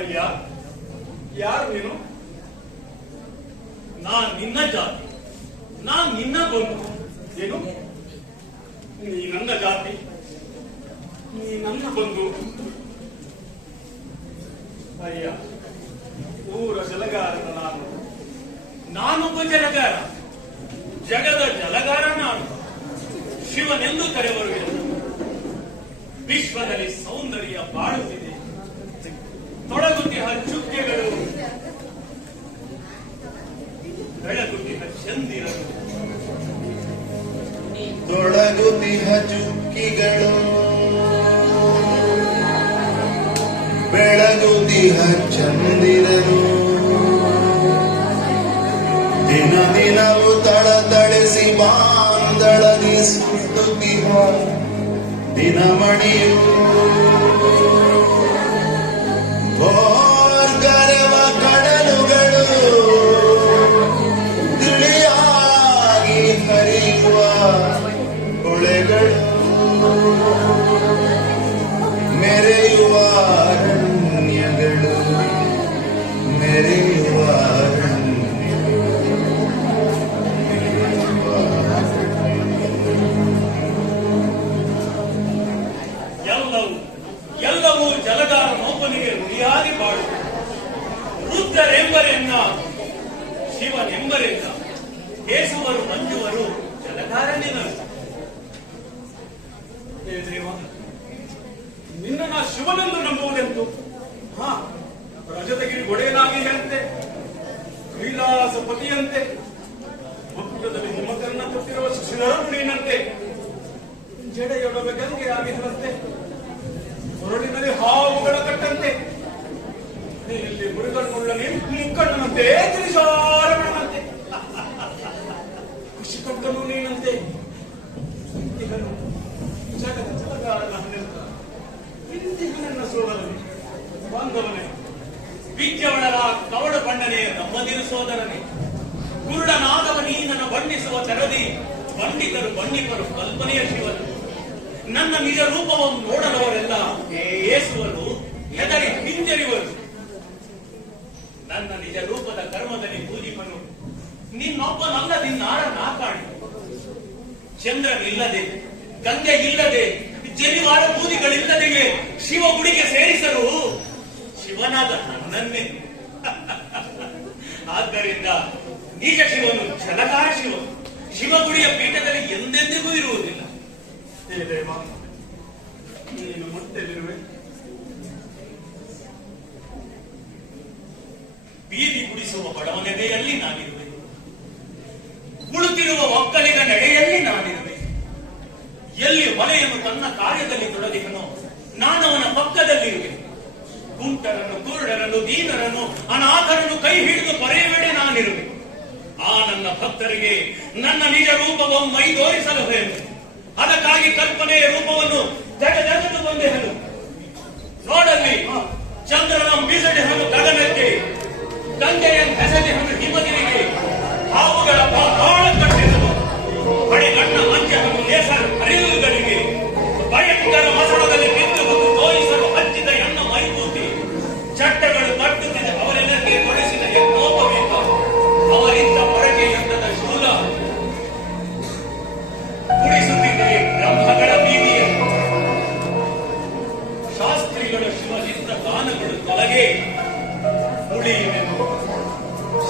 ಅಯ್ಯ ಯಾರು ನೀನು ನಾನ್ ನಿನ್ನ ಜಾತಿ, ನಾನ್ ನಿನ್ನ ಬಂಧು. ಏನು ನೀ ನನ್ನ ಜಾತಿ ನೀ ನನ್ನ ಬಂಧು ಅಯ್ಯ ಊರ ಜಲಗಾರನ ನಾನು ನಾನೊಬ್ಬ ಜಲಗಾರ, ಜಗದ ಜಲಗಾರ ನಾನು. ಶಿವನೆಂದು ಕರೆವರು ಎಲ್ಲ. ವಿಶ್ವದಲ್ಲಿ ಸೌಂದರ್ಯ ಬಾಳುತ್ತಿದೆ, ತೊಡಗುತ್ತಿಹ ಚುಕ್ಕೆಗಳು, ಬೆಳಗುತ್ತಿಹ ಚಂದಿರರು. ತೊಡಗುತ್ತಿಹ ಚುಕ್ಕಿಗಳು ಬೆಳಗುತ್ತಿಹ ಚಂದಿರನು ದಿನ ದಿನವು ತಳತಳಿಸಿ ಬಾಂದಳದಿ ಸುತ್ತುತ್ತಿಹ ದಿನಮಣಿಯು ಭೋರ್ಗರೆವ ಕಡಲುಗಳು ತಿಳಿಯಾಗಿ ಹರಿಯುವ ಹೊಳೆಗಳು ಮೆರೆಯುವ ಅರಣ್ಯಗಳು ಮೆರೆಯುವ ಎಲ್ಲವೂ ಜಲಗಾರನೊಬ್ಬನಿಗೆ ನುಡಿಯಾಗಿ ಬಾಳು. ರುದ್ರರೆಂಬರೆನ್ನ, ಶಿವನೆಂಬರೆನ್ನ, ಕೇಸುವರು ಮಂಜುವರು ಜಲಗಾರನೆನರು. ಹೇ ದೇವ ನಿನ್ನ ನಾ ಶಿವನೆಂದು ನಂಬುವುದೆಂತು ಹಾ ರಜತಗಿರಿ ಒಡೆಯನಾಗಿ ಹೇಳುತ್ತೆ ಕೈಲಾಸಪತಿಯಂತೆ ಮುಕ್ಕದಲ್ಲಿ ಹಿಮಕರನ್ನ ಕೊಟ್ಟಿರುವ ಶಿರರು ನೀನಂತೆ ಜಡೆಯೊಡವೆ ಗಂಗೆಯಾಗಿ ಹರತ್ತೆ ಹೊರಳಿನಲ್ಲಿ ಹಾವುಗಳ ಕಟ್ಟಂತೆ ಇಲ್ಲಿ ಮುರುಗನ್ನುಳ್ಳ ಮುಕ್ಕಣ್ಣನಂತೆ ತ್ರಿಶಾರಮಣನಂತೆ ಖುಷಿ ಕಟ್ಟನು ನೀನಂತೆ ಇಂದಿಗನು ಜಗದ ಜಲಗಾರನ ಇಂದಿಗೂ ನನ್ನ ಸೋದರನೇ ಬಾಂಧವನೇ ವಿದ್ಯವಳರ ಕವಡು ಬಣ್ಣನೆ ನಮ್ಮದಿರು ಸೋದರನೇ. ಕುರುಡನಾದವ ನೀನನ್ನು ಬಣ್ಣಿಸುವ ತೆರದಿ ಪಂಡಿತರು ಬಣ್ಣಿಪರು ಕಲ್ಪನೆಯ ಶಿವನು. ನನ್ನ ನಿಜ ರೂಪವನ್ನು ನೋಡದವರೆಲ್ಲ ಏಸುವರು, ಹೆದರಿ ಹಿಂಜರಿವರು. ನನ್ನ ನಿಜ ರೂಪದ ಕರ್ಮದಲ್ಲಿ ಪೂಜಿಪನು ನಿನ್ನೊಬ್ಬನಲ್ಲದಿನ್ನಾರ ನಾಕಾಣಿ. ಚಂದ್ರನಿಲ್ಲದೆ, ಗಂಗೆ ಇಲ್ಲದೆ, ಜನಿವಾರ ಬೂದಿಗಳಿಲ್ಲದೆಯೇ ಶಿವ ಗುಡಿಗೆ ಸೇರಿಸಲು ಶಿವನಾದ ನನ್ನನ್ನೇ. ಆದ್ದರಿಂದ ನಿಜ ಶಿವನು ಜಲಗಾರ ಶಿವ, ಶಿವಗುಡಿಯ ಪೀಠದಲ್ಲಿ ಎಂದೆಂದಿಗೂ ಇರುವುದಿಲ್ಲ. ಹೇ ದೇವ ನೀನು ಮುಟ್ಟೆಲ್ಲಿರುವೆ ಬೀದಿ ಗುಡಿಸುವ ಬಡವನೆದೆಯಲ್ಲಿ ನಾನಿರುವೆ, ಕುಳಿತಿರುವ ಒಕ್ಕಲಿಗ ನಡೆಯಲ್ಲಿ ನಾನಿರುವೆ. ಎಲ್ಲಿ ಹೊಲೆಯನ್ನು ತನ್ನ ಕಾರ್ಯದಲ್ಲಿ ತೊಡಗಿದನೋ ನಾನವನ ಪಕ್ಕದಲ್ಲಿರುವೆ. ಕುಂಟರನ್ನು, ಕುರುಡರನ್ನು, ದೀನರನ್ನು, ಅನಾಥರನ್ನು ಕೈ ಹಿಡಿದು ಪರೆಯುವೆಡೆ ನಾನಿರುವೆ. ಆ ನನ್ನ ಭಕ್ತರಿಗೆ ನನ್ನ ನಿಜ ರೂಪವನ್ನು ಮೈ ತೋರಿಸಲು ಹೇಳು. ಅದಕ್ಕಾಗಿ ಕಲ್ಪನೆಯ ರೂಪವನ್ನು ಜಗಜಗದು ಬಂದೆಹನು. ನೋಡಲ್ಲಿ ಚಂದ್ರನ ಬೀಸಡೆಹನು ಗಗನಕ್ಕೆ, ಗಂಗೆಯ ಹೆಸರಿಹನು ಹಿಮಗಿರಿಗೆ, ಹಾವುಗಳ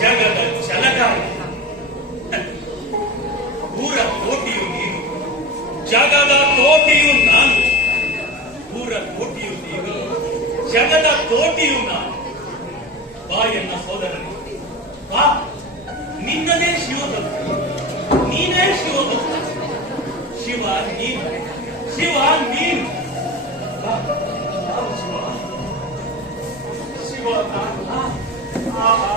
ಜಗದ ಛಲಗಾರ. ಊರ ಕೋಟಿಯು ನೀನು, ಜಗದ ಕೋಟಿಯು ನಾನು. ಊರ ಕೋಟಿಯು ನೀನು, ಜಗದ ಕೋಟಿಯು ನಾನು. ಬಾ ಎನ್ನ ಸೋದರನೇ, ಬಾ. ನಿನ್ನದೇ ಶಿವಭಕ್ತಿ, ನೀನೇ ಶಿವಭಕ್ತ. ಶಿವ ನೀನು, ಶಿವ ನೀನು. ಬಾ, ಬಾ ಶಿವ, ಶಿವ ನಾನು. ಆಹಾ.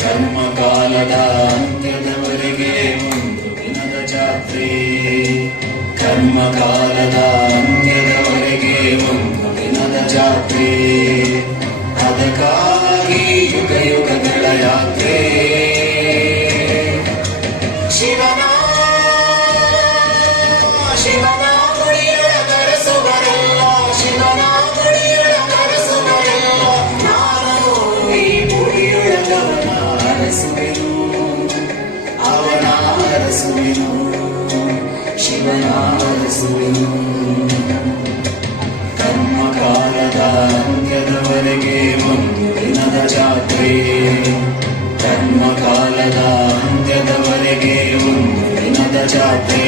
ಕರ್ಮಕಾಲದ ಅಂತ್ಯದವರೆಗೆ ಒಂದು ದಿನದ ಜಾತ್ರೆ. ಕರ್ಮಕಾಲದ ಅಂತ್ಯದವರೆಗೆ ಒಂದು ದಿನದ ಜಾತ್ರೆ. ಅದಕ್ಕಾಗಿ ಯುಗ ಯುಗಗಳ ಯಾತ್ರೆ. ಶಿವನ ಶಿವನ ಗುಡಿಯೊಳ ಕರೆಸುವರೆಲ್ಲ, ಶಿವನ ಗುಡಿಯೊಳ ಕರೆಸುವರೆಲ್ಲ. ನಾನು ಈ ಗುಡಿಯೊಳಗವನ ಅರಸುವೆನು, ಅವನ ಅರಸುವೆನು, ಶಿವನ ಅರಸುವೆನು. ಕರ್ಮಕಾಲದ ಅಂತ್ಯದವರೆಗೆ ಒಂದು ದಿನದ ಜಾತ್ರೆ. ಕರ್ಮಕಾಲದ ಅಂತ್ಯದವರೆಗೆ ಒಂದು ದಿನದ ಜಾತ್ರೆ.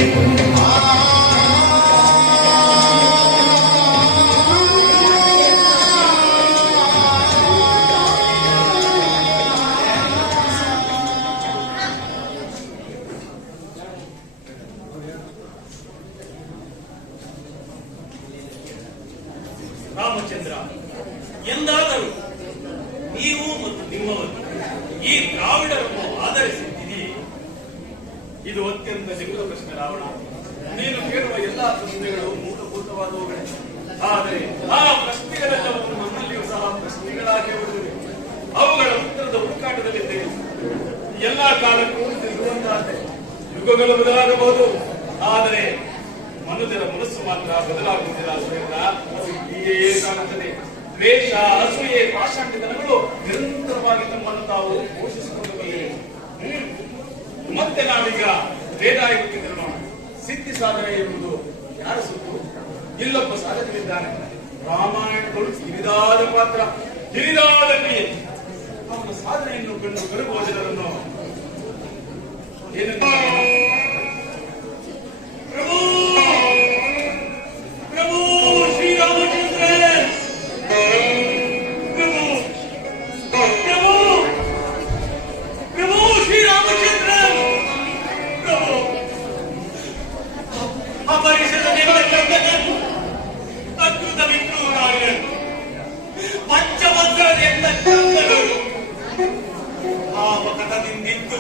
ರಾಮಚಂದ್ರ, ಎಂದಾದರೂ ನೀವು ಮತ್ತು ನಿಮ್ಮವರು ಈ ದ್ರಾವಿಡರನ್ನು ಆಧರಿಸಿದ್ದೀರಿ. ಇದು ಅತ್ಯಂತ ನಿಗುಲ ಪ್ರಶ್ನೆ ರಾವಣ. ನೀನು ಕೇಳುವ ಎಲ್ಲಾ ಪ್ರಶ್ನೆಗಳು ಮೂಲಭೂತವಾದವುಗಳೇ. ಆದರೆ ಆ ಪ್ರಶ್ನೆಗಳೆಲ್ಲವನ್ನು ನನ್ನಲ್ಲಿಯೂ ಸಹ ಪ್ರಶ್ನೆಗಳಾಗಿ ಉಳಿದಿವೆ. ಅವುಗಳ ಉತ್ತರದ ಹುಡುಕಾಟದಲ್ಲಿದ್ದೇವೆ. ಎಲ್ಲಾ ಕಾಲಕ್ಕೂ ತಿರುಗುವಂತಾದೆ. ಯುಗಗಳು ಬದಲಾಗಬಹುದು, ಆದರೆ ಮನುಜರ ಮನಸ್ಸು ಮಾತ್ರ ಬದಲಾಗುವುದಿಲ್ಲ. ಅದು ಹೀಗೆಯೇ ಕಾಣುತ್ತದೆ. ದ್ವೇಷ, ಅಸೂಯೆ, ಪಾಷಾಣ್ಯತನಗಳು ನಿರಂತರವಾಗಿ ತಮ್ಮನ್ನು ತಾವು ಪೋಷಿಸಿಕೊಂಡು ಬಂದಿವೆ. ಮತ್ತೆ ನಾವೀಗ ವೇದಾಯುಗಕ್ಕೆ ತಿರುಗೋಣ. ಸಿದ್ಧಿ ಸಾಧನೆ ಎಂಬುದು ಯಾರ ಸುತ್ತು? ಇಲ್ಲೊಬ್ಬ ಸಾಧಕನಿದ್ದಾನೆ. ರಾಮಾಯಣಗಳು ಹಿರಿದಾದ ಪಾತ್ರ, ಹಿರಿದಾದ ಕ್ರಿಯೆ. ಅವನ ಸಾಧನೆಯನ್ನು ಕಂಡು ಬರುವ ಜನರನ್ನು ಏನಂತ ಪ್ರಭು ಪ್ರಭು ಶ್ರೀರಾಮಚಂದ್ರ, ಪ್ರಭು ಪ್ರಭು ಪ್ರಭು ಶ್ರೀರಾಮಚಂದ್ರ, ಪ್ರಭು ಅಪರಿಷದ ದೇವಚಂದ್ರನು, ಅದ್ಭುತ ವಿಕ್ರಮರಾಯರು, ಪಂಚವಕ್ರರೆಂದ ಚಂದ್ರರು ಭಾವಕಥದಿಂದಿದ್ದು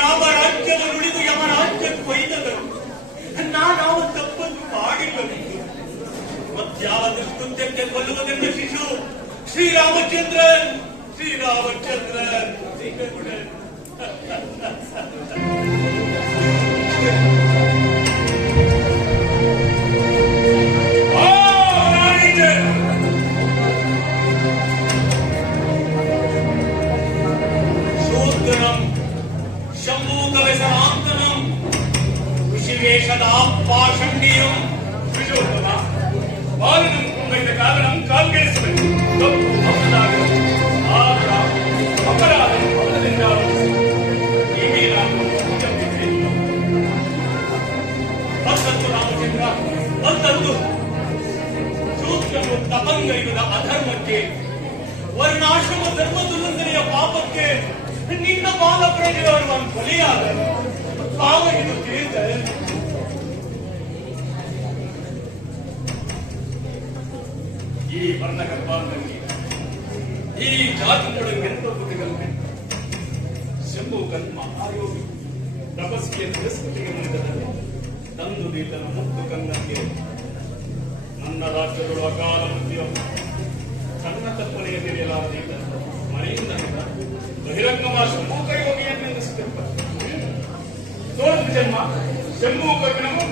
ರಾಮರಾಜ್ಯದ ನುಡಿದು ಯಮರಾಜ್ಯ ಕೊಯ್ದದರು. ನಾನಾವ ತಪ್ಪನ್ನು ಮಾಡಿಲ್ಲವೆಂದು ಮತ್ಯಾವ ದುಷ್ಕೃತ್ಯಕ್ಕೆ ಕೊಲ್ಲುವುದೆಂದು ಶಿಶು ಶ್ರೀರಾಮಚಂದ್ರ, ಶ್ರೀರಾಮಚಂದ್ರ ಶೂದ್ರಂ ಶಂಭೂಕವ್ಯಸನಾಂತನಂ ಋಷಿವೇಷದ ಪಾಷಂಡಿಯಂ ವಿಜೋತ್ತಮ ಬಾಲನಂ ಕುಂಭೈದ ಕಾರಣಂ ಕಾಲ್ಗೆಳಿಸಬೇಕು. ತಪ್ಪು ಅವನದಾಗಲು ಆಗ ಅಪರಾಧ ಅವನದಿಂದ ಹೀಗೆ ನಾನು ಜಪಿಸಿದ್ದು. ಅಂತದ್ದು ರಾಮಚಂದ್ರ, ಅಂತದ್ದು ಶೂದ್ರನು ತಪಂಗೈವದ ಅಧರ್ಮಕ್ಕೆ, ವರ್ಣಾಶ್ರಮ ಧರ್ಮದುಲ್ಲಂಘನೆಯ ಪಾಪಕ್ಕೆ ನಿನ್ನ ಬಾಲ ಪ್ರಜೆಯವರು ಕೊಲೆಯಾದರು. ಪಾವನಿದು ತಿಳಿದರೆ ಈ ವರ್ಣಗರ್ಭಾಂಗಕ್ಕೆ, ಈ ಜಾತಿಗಳಿಗೆ ಎಂತೊಂದಿಗಲ್ಪೆ ಶಂಭು ಕರ್ಮ ಆಯೋಗಿ ತಪಸ್ಸಿಗೆ ತಿರಸ್ಕೃತಿಗೆ ಮನಿತದಲ್ಲಿ ತಂದು ನೀತನ ಮುತ್ತು ಕನ್ನಕ್ಕೆ ನನ್ನ ರಾಜ್ಯಗಳು ಅಕಾಲ ಮೃತ್ಯು ಸಣ್ಣ ತಪ್ಪನೆಯ ತಿಳಿಯಲಾದ ಮನೆಯಿಂದ ಬಹಿರಂಗವಾದ ಮೂಕ ಯೋಗಿಯನ್ನು ನಿಲ್ಲಿಸುತ್ತಿರುವ ಜನ್ಮ ಜಮ್ಮು ಕಠಿಣವು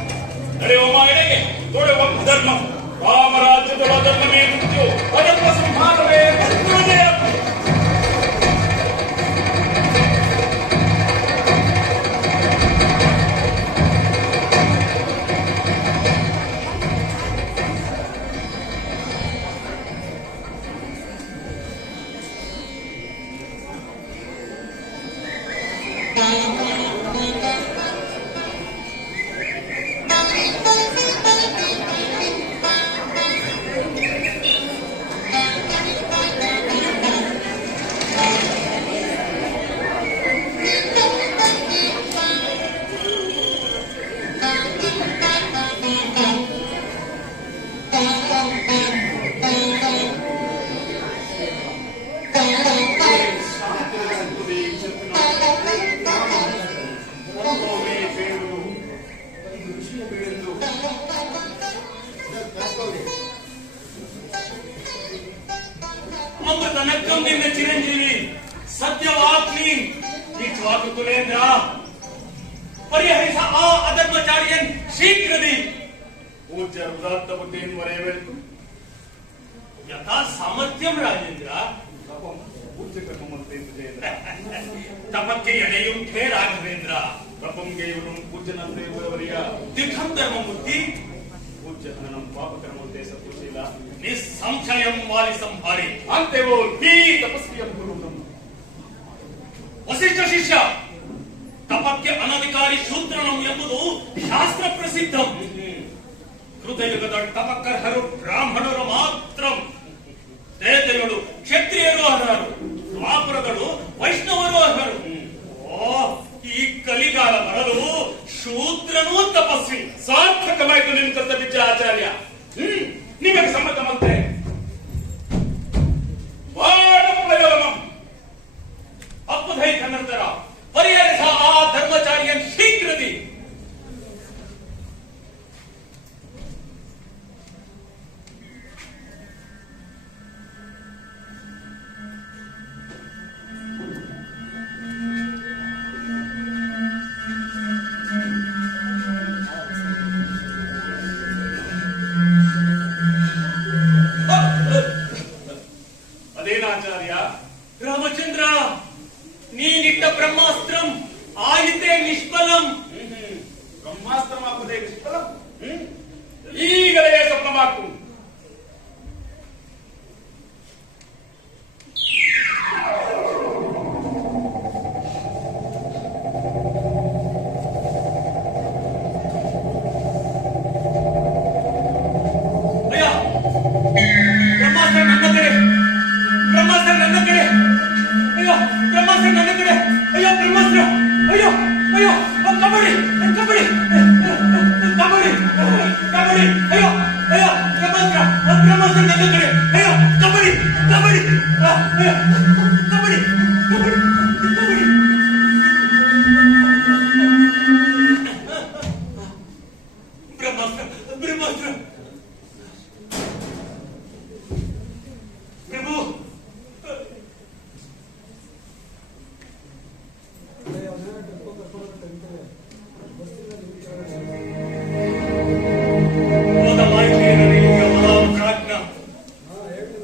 ನಡೆಯುವ ಎಡೆಗೆ ತೊಡೆಯುವ ಧರ್ಮ ರಾಮರಾಜ್ಯದ ಧರ್ಮವೇ ಮೃತ್ಯು ಅಧರ್ಮ ಸಂಹಾರವೇ ಮೃತ್ಯುಂಜಯ. ಅಮೃತ ನಕ್ಕಂದಿಂದ ಚಿರಂಜೀವಿ ಸತ್ಯವಾಗ್ಲಿ ನಿಜವಾದ ತುಲೇಂದ್ರ ಪರಿಹರಿಸ ಆ ಅಧರ್ಮಚಾರಿಯನ್ ಶೀಘ್ರದಿ ಪೂಜ್ಯ ಉದಾತ್ತ ಬುದ್ಧಿಯನ್ನು ಮರೆಯಬೇಕು. ಯಥಾ ಸಾಮರ್ಥ್ಯಂ ರಾಜೇಂದ್ರ. ಪೂಜ್ಯ ಕರ್ಮಂತೆ ವಿಜೇಂದ್ರ ತಪಕ್ಕೆ ಎಡೆಯುಂಟೆ ರಾಘವೇಂದ್ರ. ತಪಂಗೆ ಇವನು ಪೂಜ್ಯನಂತೆ ಇವರವರಿಯ ದಿಖಂ ಧರ್ಮಮೂರ್ತಿ ಪೂಜ್ಯ ನಮ್ಮ ಪಾಪ ಕರ್ಮಂತೆ ಸತ್ವಶೀಲ ನಿಸ್ಸಂಶಯಂ ವಾಲಿ ಸಂಹಾರಿ. ಅಂತೇವೋ ಈ ತಪಸ್ವಿಯ ಗುರು ಬ್ರಹ್ಮ ವಸಿಷ್ಠ ಶಿಷ್ಯ ತಪಕ್ಕೆ ಅನಧಿಕಾರಿ ಶೂದ್ರನಂ ಎಂಬುದು ಶಾಸ್ತ್ರ ಪ್ರಸಿದ್ಧಂ. ಹೃದಯದ ತಪಕ್ಕರ್ಹರು ಬ್ರಾಹ್ಮಣರು ಮಾತ್ರ. ತ್ರೇತೆಗಳು ಕ್ಷತ್ರಿಯರು ಅರ್ಹರು, ದ್ವಾಪರಗಳು ವೈಷ್ಣವರು ಅರ್ಹರು. ಓ ಈ ಕಲಿಗಾಲ ಬರಲು ಶೂದ್ರನೂ ತಪಸ್ವಿ. ಸಾರ್ಥಕವಾಯಿತು ನಿನ್ನ ಕರ್ತವ್ಯ ಆಚಾರ್ಯ. ನಿಮಗೆ ಸಮ್ಮತವಂತೆ ಅಪ್ಪುಧೈ ಕನ್ನಂತರ ಪರಿಹರಿಸ ಆ ಧರ್ಮಚಾರಿಯನ್ ಶೀಘ್ರದಿ. ಅದೇನಾಚಾರ್ಯ? ರಾಮಚಂದ್ರ, ನೀನಿಟ್ಟ ಬ್ರಹ್ಮಾಸ್ತ್ರಂ ಆಯಿತೆ ನಿಷ್ಫಲಂ. ಬ್ರಹ್ಮಾಸ್ತ್ರ ಮಾಕುದೇ ನಿಷ್ಫಲ. ಈಗಲೇ ಸ್ವಪ್ನ ಮಾಕು. ಅಯ್ಯ, ಬ್ರಹ್ಮಾಸ್ತ್ರ ನನ್ನ ಕಡೆ, ಬ್ರಹ್ಮಾಸ್ತ್ರ ನನ್ನ ಕಡೆ. ಅಯ್ಯೋ ಬ್ರಹ್ಮಾಸ್ತ್ರ ನನ್ನ ಕಡೆ. ಅಯ್ಯೋ ಬ್ರಹ್ಮಾಸ್ತ್ರ. ಅಯ್ಯೋ ಅಯ್ಯೋ ಕಬಡ್ಡಿ ಕಬಡ್ಡಿ ಕಬಡ್ಡಿ ಕಬಡ್ಡಿ. ಅಯ್ಯೋ ಅಯ್ಯೋ ಬ್ರಹ್ಮಾಸ್ತ್ರ ಬ್ರಹ್ಮಾಸ್ತ್ರ ನನ್ನ ಕಡೆ. ಅಯ್ಯೋ ಕಬಡ್ಡಿ ಕಬಡ್ಡಿ ಕಬಡ್ಡಿ ಕಬಡ್ಡಿ ಕಬಡ್ಡಿ. ಬ್ರಹ್ಮಾಸ್ತ್ರ ಬ್ರಹ್ಮಾಸ್ತ್ರ. ಪ್ರಭು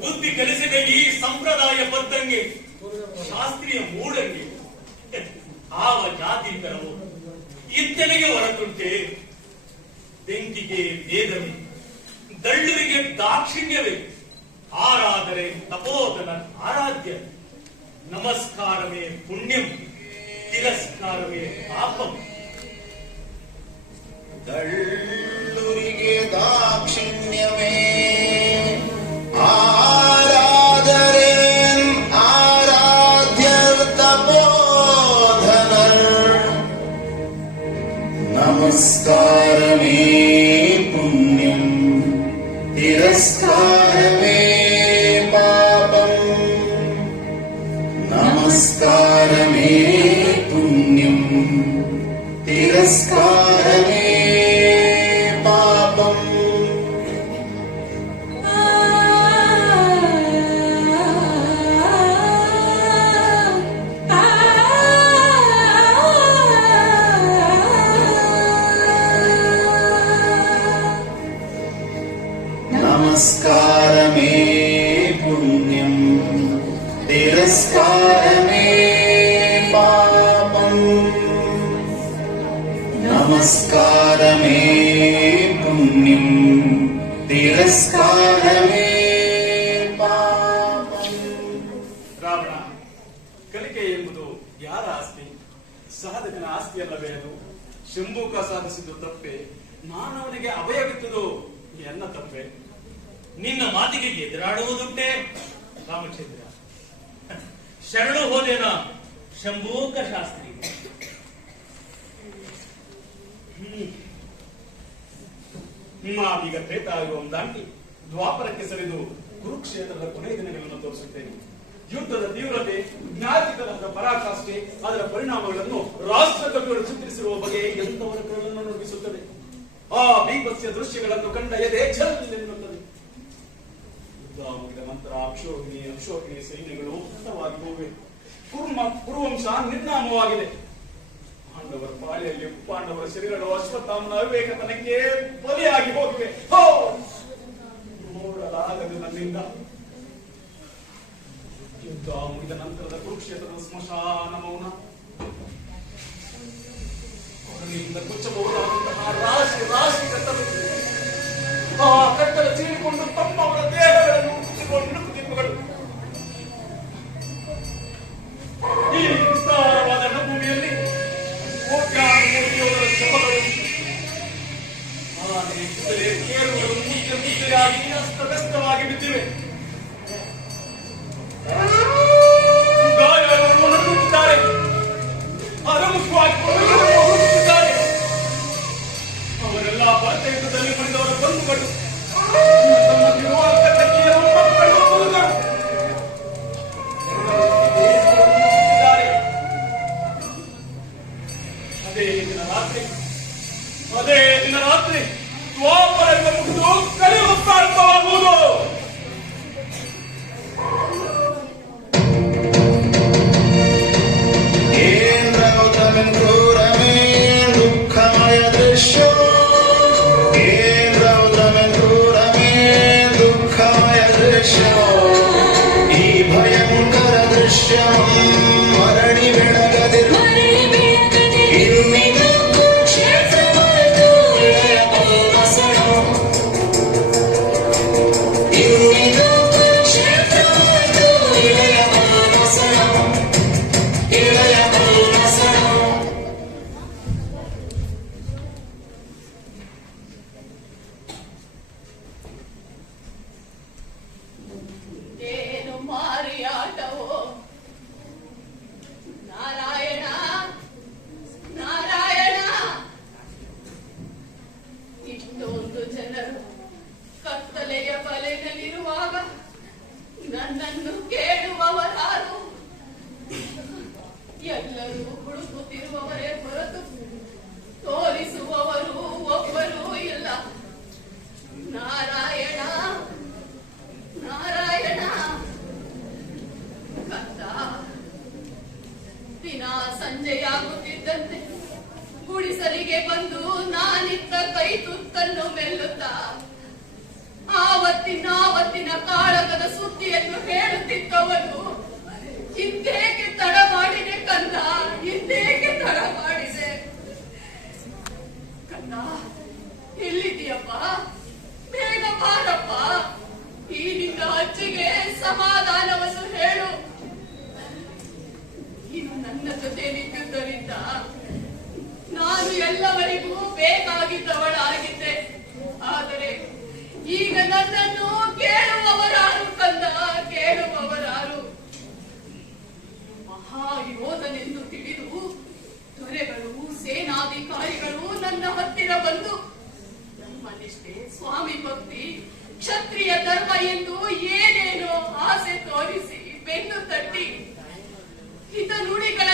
ಬುದ್ಧಿ ಕಲಿಸಿದ ಈ ಸಂಪ್ರದಾಯ ಬದ್ಧಂಗೆ ಶಾಸ್ತ್ರೀಯ ಮೂಢಂಗೆ ಆವ ಜಾತಿ ತರವು ಇತ್ತನೆಗೆ ಹೊರತುಂಟೆ. ಬೆಂಕಿಗೆ ವೇದವೇ, ದಳ್ಳುರಿಗೆ ದಾಕ್ಷಿಣ್ಯವೇ. ಆರಾದರೆ ತಪೋದನ ಆರಾಧ್ಯ. ನಮಸ್ಕಾರವೇ ಪುಣ್ಯಂ, ತಿರಸ್ಕಾರವೇ ಪಾಪಂ. ದಳ್ಳುರಿಗೆ ದಾಕ್ಷಿಣ್ಯವೇ ಆರಾಧರೆ ಆರಾಧ್ಯರ್ ತಪೋಧನರ್. ನಮಸ್ಕಾರವೇ ಪುಣ್ಯಂ ತಿರಸ್ಕಾರವೇ ಪಾಪಂ. ನಮಸ್ಕಾರವೇ ಪುಣ್ಯಂ ತಿರಸ್ಕಾರವೇ ಪಾಪಂ. नमस्कारमे पुण्यं तिरस्कारमे पापम् नमस्कारमे पुण्यं तिरस्कारमे पापम् ರಾವಣ, ಕಲಿಕೆ ಎಂಬುದು ಯಾರ ಆಸ್ತಿ? ಸಾಧಕನ ಆಸ್ತಿಯಲ್ಲವೇ ಅದು? ಶಂಭೂಕ ಸಾಧಿಸಿದ್ದು ತಪ್ಪೆ, ನಾನು ಅವನಿಗೆ ಅಭಯವಿತ್ತದು ಎನ್ನ ತಪ್ಪೆ. ನಿನ್ನ ಮಾತಿಗೆ ಎದುರಾಡುವುದುಂಟೆ ರಾಮಚಂದ್ರ. ಶರಣು ಹೋದೇನ ಶಂಭೂಕ ಶಾಸ್ತ್ರಿ. ನಾವೀಗ ತ್ರೇತಾಯುಗಂ ದಾಟಿ ದ್ವಾಪರಕ್ಕೆ ಸರಿದು ಕುರುಕ್ಷೇತ್ರದ ಕೊನೆಯ ದಿನಗಳನ್ನು ತೋರಿಸುತ್ತೇನೆ. ಯುದ್ಧದ ತೀವ್ರತೆ, ಜ್ಞಾತಿಕರದ ಪರಾಕಾಷ್ಠೆ, ಅದರ ಪರಿಣಾಮಗಳನ್ನು ರಾಷ್ಟ್ರಕವಿಗಳು ಚಿತ್ರಿಸಿರುವ ಬಗೆ ಎಂತವರ ಕರುಳನ್ನು ನುಗ್ಗಿಸುತ್ತದೆ. ಆ ಬೀಭತ್ಸ್ಯ ದೃಶ್ಯಗಳನ್ನು ಕಂಡ ಎದೆ ಛಲ್ಲೆನ್ನುತ್ತದೆ. ಯುದ್ಧ ಮುಗಿದ ನಂತರ ಅಕ್ಷೋಹಿಣಿ ಸೈನ್ಯಗಳು ಹತವಾಗಿ ಹೋಗಿವೆ. ಕುರುವಂಶ ನಿರ್ನಾಮವಾಗಿದೆ. ಪಾಂಡವರ ಪಾಳೆಯಲ್ಲಿ ಪಾಂಡವರ ಶರೀರಗಳು ಅಶ್ವತ್ಥಾಮನ ಅವಿವೇಕತನಕ್ಕೆ ಬಲಿಯಾಗಿ ಹೋಗಿವೆ. ನೋಡಲಾಗದು ನನ್ನಿಂದ. ಯುದ್ಧ ಮುಗಿದ ನಂತರದ ಕುರುಕ್ಷೇತ್ರದ ಸ್ಮಶಾನ ಮೌನ. ಕೊರಳಿಯಿಂದ ಕೊಚ್ಚಬಹುದಾದಂತಹ ರಾಶಿ ರಾಶಿ ಕಟ್ಟಲು ಆ ಕಟ್ಟಡ ಚೀರಿಕೊಂಡು ತಮ್ಮವರ ದೇಹಗಳನ್ನು ಮುಚ್ಚಿಕೊಂಡು ನುಗ್ಗುತ್ತಿರುವಗಳು. ಈ ವಿಸ್ತಾರವಾದ ಭೂಮಿಯಲ್ಲಿ ಕೋಟ್ಯಾನುಕೋಟಿಯವರ ಶವಗಳು, ಆನೆ ಕುದುರೆ ಕೇರುಗಳು ಮುದ್ದೆಯಾಗಿ ಅಸ್ತವ್ಯಸ್ತವಾಗಿ ಬಿದ್ದಿವೆ. ಗಾಯಗಳನ್ನು ನಡುಗುತ್ತಿದ್ದಾರೆ, ಅರಮುಖವಾಗಿ ಹೋಗುತ್ತಿದ್ದಾರೆ. ಅವರೆಲ್ಲ ಭಾರತ ಯುದ್ಧದಲ್ಲಿ ಬಂದವರ ಬಂಧುಗಳು, ತಮ್ಮ ತಿರುವಾದ ತಂಗಿಯರ ಮಕ್ಕಳು, ಮರುಗಳು. ಅದೇ ದಿನ ರಾತ್ರಿ ದ್ವಾಪರದಿಂದ ಮುಗಿದು ಕಲಿಯುಗ ಪ್ರಾರಂಭವಾಗುವುದು. क्रूरमे दुःखमय दृश्यो क्रूरमे दुःखमय दृश्यो ಈ ಭಯಂಕರ ದೃಶ್ಯ ಮರಳಿ ಬೆಳಗದಿರು ಇನ್ನಿದು ಕ್ಷೇತ್ರವಾಯಿತು ಇಳೆಯ ಮಾನಸನು ಇನ್ನಿದು ಕ್ಷೇತ್ರವಾಯಿತು ಇಳೆಯ ಮಾನಸನು ಇಳೆಯ ಮಾನಸನು ಏನು ಮಾರಿಯಾಟವೋ ನಾರಾಯಣ ನಾರಾಯಣ. ಇಷ್ಟೊಂದು ಜನರು ಕತ್ತಲೆಯ ಬಲೆಯಲ್ಲಿರುವಾಗ ನನ್ನನ್ನು ಕೇಳುವವರಾರು? ಎಲ್ಲರೂ ಹುಡುಕುತ್ತಿರುವವರೇ ಹೊರತು ತೋರಿಸುವವರು ಒಬ್ಬರೂ ಇಲ್ಲ. ನಾರಾಯಣ ನಾರಾಯಣ. ಕಂದ, ದಿನ ಸಂಜೆಯಾಗುತ್ತಿದ್ದಂತೆ ಗುಡಿಸಲಿಗೆ ಬಂದು ನಾನಿತ್ತ ಕೈ ತುತ್ತನ್ನು ಮೆಲ್ಲುತ್ತಾ ಆವತ್ತಿನ ಕಾಳಗದ ಸುದ್ದಿಯನ್ನು ಹೇಳುತ್ತಿದ್ದವನು ಇಂದೇಕೆ ತಡ ಮಾಡಿದೆ ಕಂದ, ಇಂದೇಕೆ ತಡ ಮಾಡಿದೆ ಕಂದ? ಎಲ್ಲಿದ್ದೀಯಪ್ಪ? ಬೇಗ ಬಾರಪ್ಪ. ಈ ನಿನ್ನ ಅಜ್ಜಿಗೆ ಸಮಾಧಾನವನ್ನು ಹೇಳು. ನೀನು ನನ್ನ ಜೊತೆ ನಿಂತಿದ್ದರಿಂದ ನಾನು ಎಲ್ಲವರಿಗೂ ಬೇಕಾಗಿದ್ದವಳಾಗಿದ್ದೆ. ಆದರೆ ಈಗ ನನ್ನನ್ನು ಕೇಳುವವರಾರು ಕಂದ, ಕೇಳುವವರಾರು? ಮಹಾಯೋಧನೆಂದು ತಿಳಿದು ದೊರೆಗಳು, ಸೇನಾಧಿಕಾರಿಗಳು ನನ್ನ ಹತ್ತಿರ ಬಂದು ಧರ್ಮನಿಷ್ಠೆ, ಸ್ವಾಮಿ ಭಕ್ತಿ, ಕ್ಷತ್ರಿಯ ಧರ್ಮ ಎಂದು ಏನೇನೋ ಆಸೆ ತೋರಿಸಿ ಬೆನ್ನು ತಟ್ಟಿ ಹಿತ ನುಡಿಗಳ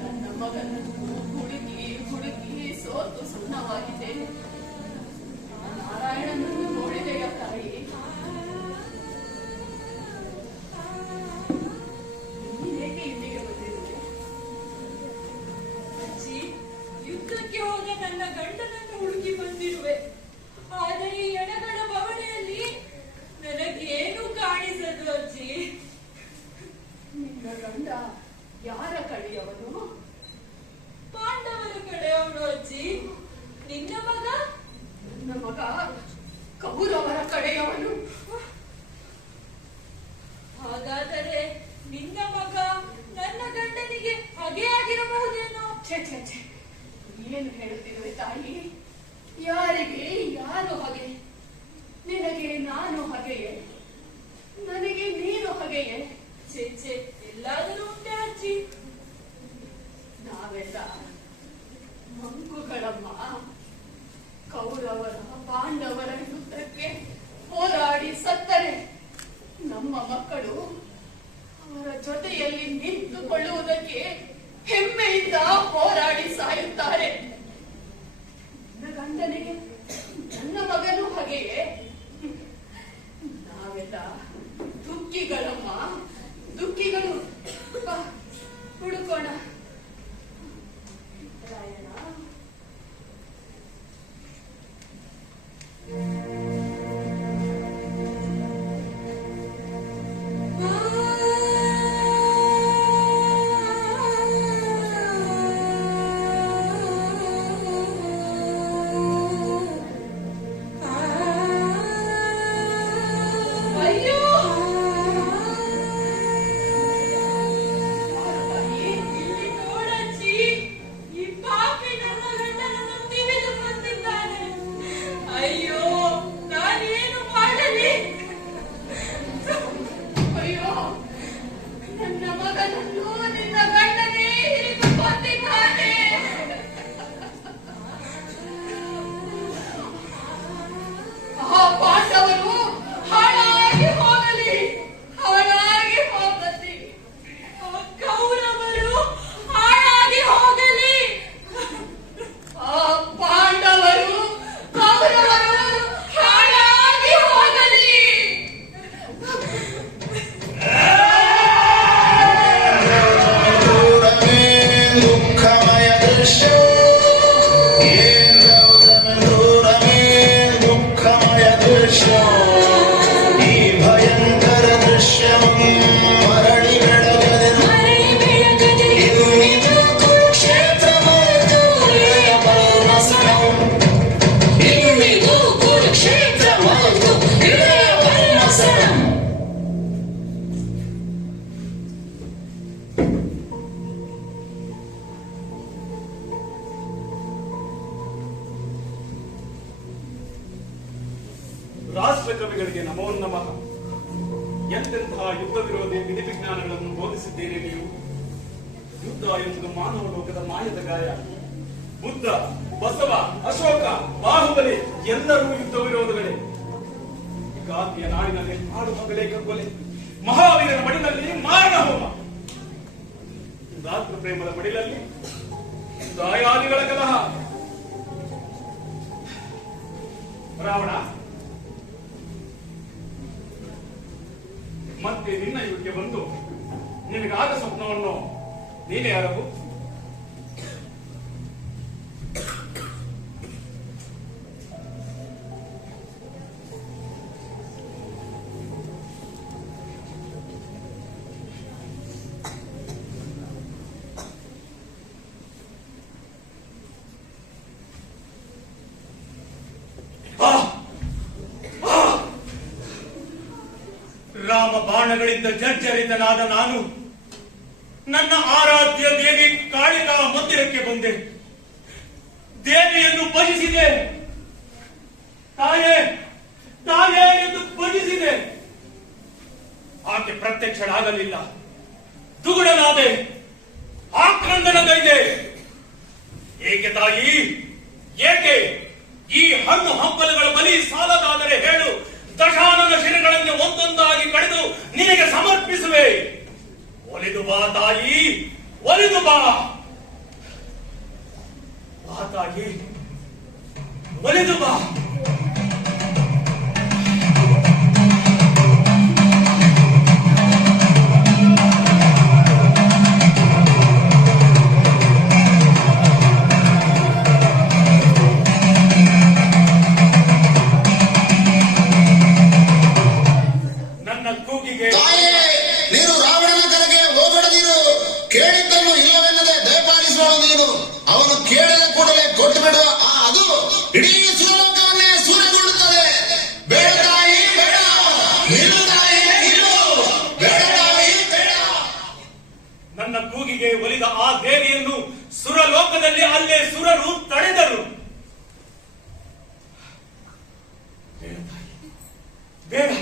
ನನ್ನ ಮಗನನ್ನು ಹುಡುಕಿ ನನ್ನ ಗಂಡನನ್ನು ಹುಡುಕಿ ಬಂದಿರುವೆ. ಆದರೆ ಎಣಗಳ ಬವಣೆಯಲ್ಲಿ ನನಗೇನು ಕಾಣಿಸದು ಅಜ್ಜಿ. ನಿನ್ನ ಗಂಡ ಯಾರ ಕಡೆಯವನು? ಪಾಂಡವರ ಕಡೆಯವನು ಅಜ್ಜಿ. ನಿನ್ನ ಮಗ? ನನ್ನ ಮಗ ಕೌರವರ ಕಡೆಯವನು. ಹಾಗಾದರೆ ನಿನ್ನ ಮಗ ನನ್ನ ಗಂಡನಿಗೆ ಹಾಗೆಯಾಗಿರಬಹುದೇನೋ? ಛೆ ಛೆ ಛೆ, ಏನು ಹೇಳುತ್ತಿರುವೆ ತಾಯಿ? ಯಾರಿಗೆ ಯಾರು ಹಾಗೆ? ನಿನಗೆ ನಾನು ಹಾಗೆಯೇ, ನನಗೆ ನೀನು ಹಾಗೆಯೇ. ಛೇ ಛೇ, ಎಲ್ಲಾದರೂ ಉಂಟೆ ಅಜ್ಜಿ? ನಾವೆಲ್ಲ ಮಂಕುಗಳಮ್ಮ. ಕೌರವರ ಪಾಂಡವರ ಯುದ್ಧಕ್ಕೆ ಹೋರಾಡಿ ಸತ್ತರೆ ನಮ್ಮ ಮಕ್ಕಳು ಅವರ ಜೊತೆಯಲ್ಲಿ ನಿಂತುಕೊಳ್ಳುವುದಕ್ಕೆ ಹೆಮ್ಮೆಯಿಂದ ಹೋರಾಡಿ ಸಾಯುತ್ತಾರೆ. ನನ್ನ ಗಂಡನಿಗೆ ನನ್ನ ಮಗನೂ ಹಾಗೆಯೇ. ನಾವೆಲ್ಲ ದುಃಖಿಗಳಮ್ಮ, ದುಃಖಿಗಳು. ಬಾ, ಹುಡುಕೋಣ. ರಾಯಣ, ಅಯ್ಯೋ, ತಾಯಿ, ಇಲ್ಲಿ ನೋಡಜ್ಜಿ, ಈ ಪಾಪಿ ನನ್ನ ಗಂಡನನ್ನು ತಿವಿದು ಕೊಂದಿದ್ದಾನೆ. ಅಯ್ಯೋ, ನಾನೇನು ಮಾಡಲಿ? ಅಯ್ಯೋ, ನನ್ನ ಮಗನನ್ನು ನಿನ್ನ ಗಂಡನೇ ಹಿಡಿದು ಕೊಂದಿದ್ದಾನೆ. ಆ ಪಾಂಡವರು ಹಾಳಾಗಿ ಹೋಗಲಿ, ಹಾಳಾಗಿ ಹೋಗಲಿ. ಆ ಕೌರವರು ಹಾಳಾಗಿ ಹೋಗಲಿ. ಆ ಪಾಂಡವರು ಕೌರವರು ಹಾಳಾಗಿ ಹೋಗಲಿ. ದೂರವೇ ದುಃಖಮಯ ದೃಶ್ಯ ದೂರವೇ ದುಃಖಮಯ ದೃಶ್ಯ ಈ ಭಯಂಕರ ದೃಶ್ಯ ಮರಳಿ ಬೆಳಗದೆ ಇನ್ನಿದು ಕುರುಕ್ಷೇತ್ರವಾಯಿತು ಇಳೆಯ ಪರ್ವಸನಂ. ಇನ್ನಿದು ಕುರುಕ್ಷೇತ್ರವಾಯಿತು ಇಳೆಯ ಪರ್ವಸನಂ. ರಾಷ್ಟ್ರ ಕವಿಗಳಿಗೆ ನಮೋ ನಮಃ. ಎಂತೆಂತಹ ಯುದ್ಧ ವಿರೋಧಿ ವಿಧಿವಿಜ್ಞಾನಗಳನ್ನು ಬೋಧಿಸಿದ್ದೀರಿ ನೀವು. ಯುದ್ಧ ಎಂಬುದು ಮಾನವ ಲೋಕದ ಮಾಯದ ಗಾಯ. ಬುದ್ಧ, ಬಸವ, ಅಶೋಕ, ಬಾಹುಬಲಿ ಎಲ್ಲರೂ ಯುದ್ಧ ವಿರೋಧಗಳೇ. ಗಾಂಧಿಯ ನಾಡಿನಲ್ಲಿ ಹಾಡು ಹಗಲೇ ಕಗ್ಗೊಲೆ, ಮಹಾವೀರನ ಮಡಿಲಲ್ಲಿ ಮಾರಣ ಹೋಮ, ದಾತೃ ಪ್ರೇಮದ ಮಡಿಲಲ್ಲಿ ದಾಯಾದಿಗಳ ಕಲಹ. ರಾವಣ, ಮತ್ತೆ ನಿನ್ನ ಯುಗಕ್ಕೆ ಬಂದು ನಿನಗಾದ ಸ್ವಪ್ನವನ್ನು ನೀನೇ ಅರಗು. ರಾಮ ಬಾಣಗಳಿಂದ ಜರ್ಜರಿತನಾದ ನಾನು ನನ್ನ ಆರಾಧ್ಯ ದೇವಿ ಕಾಳಿಕಾ ಮಂದಿರಕ್ಕೆ ಬಂದೆ. ದೇವಿಯನ್ನು ಭಜಿಸಿದೆ. ತಾಯೇ ತಾಯೇ ಎಂದು ಭಜಿಸಿದೆ. ಆಕೆ ಪ್ರತ್ಯಕ್ಷಳಾಗಲಿಲ್ಲ. ದುಗುಡನಾದೆ, ಆಕ್ರಂದನಗೈದೆ. ಏಕೆ ತಾಯಿ, ಏಕೆ? ಈ ಹಣ್ಣು ಹಂಪಲುಗಳ ಬಲಿ ಸಾಲದಾದರೆ ಹೇಳು. ದಶಾನನ ಶಿರಗಳನ್ನು ಒಂದೊಂದಾಗಿ ಕಡಿದು ನಿನಗೆ ಸಮರ್ಪಿಸುವೆ. ಒಲಿದು ಬಾ ತಾಯಿ, ಒಲಿದು ಬಾ. ಬಾ ತಾಯಿ, ಒಲಿದು ಬಾ. ಕೇಳಿದ್ದನ್ನು ಇಲ್ಲವೆನ್ನದೆ ದಯಪಾಲಿಸುವಳು ನೀನು. ಅವನು ಕೇಳಿದ ಕೂಡಲೇ ಕೊಟ್ಟು ಬಿಡುವ ಅದು ಇಡೀ ಸುರಲೋಕವನ್ನೇ ಸೂರೆಗೊಳ್ಳುತ್ತದೆ. ಬೇಡ ತಾಯಿ ಬೇಡ, ನಿಲ್ಲು ತಾಯಿ ನಿಲ್ಲು, ಬೇಡ ತಾಯಿ ಬೇಡ. ನನ್ನ ಕೂಗಿಗೆ ಒಲಿದ ಆ ದೇವಿಯನ್ನು ಸುರಲೋಕದಲ್ಲಿ ಅಲ್ಲೇ ಸುರರು ತಡೆದರು. ಬೇಡ ತಾಯಿ ಬೇಡ.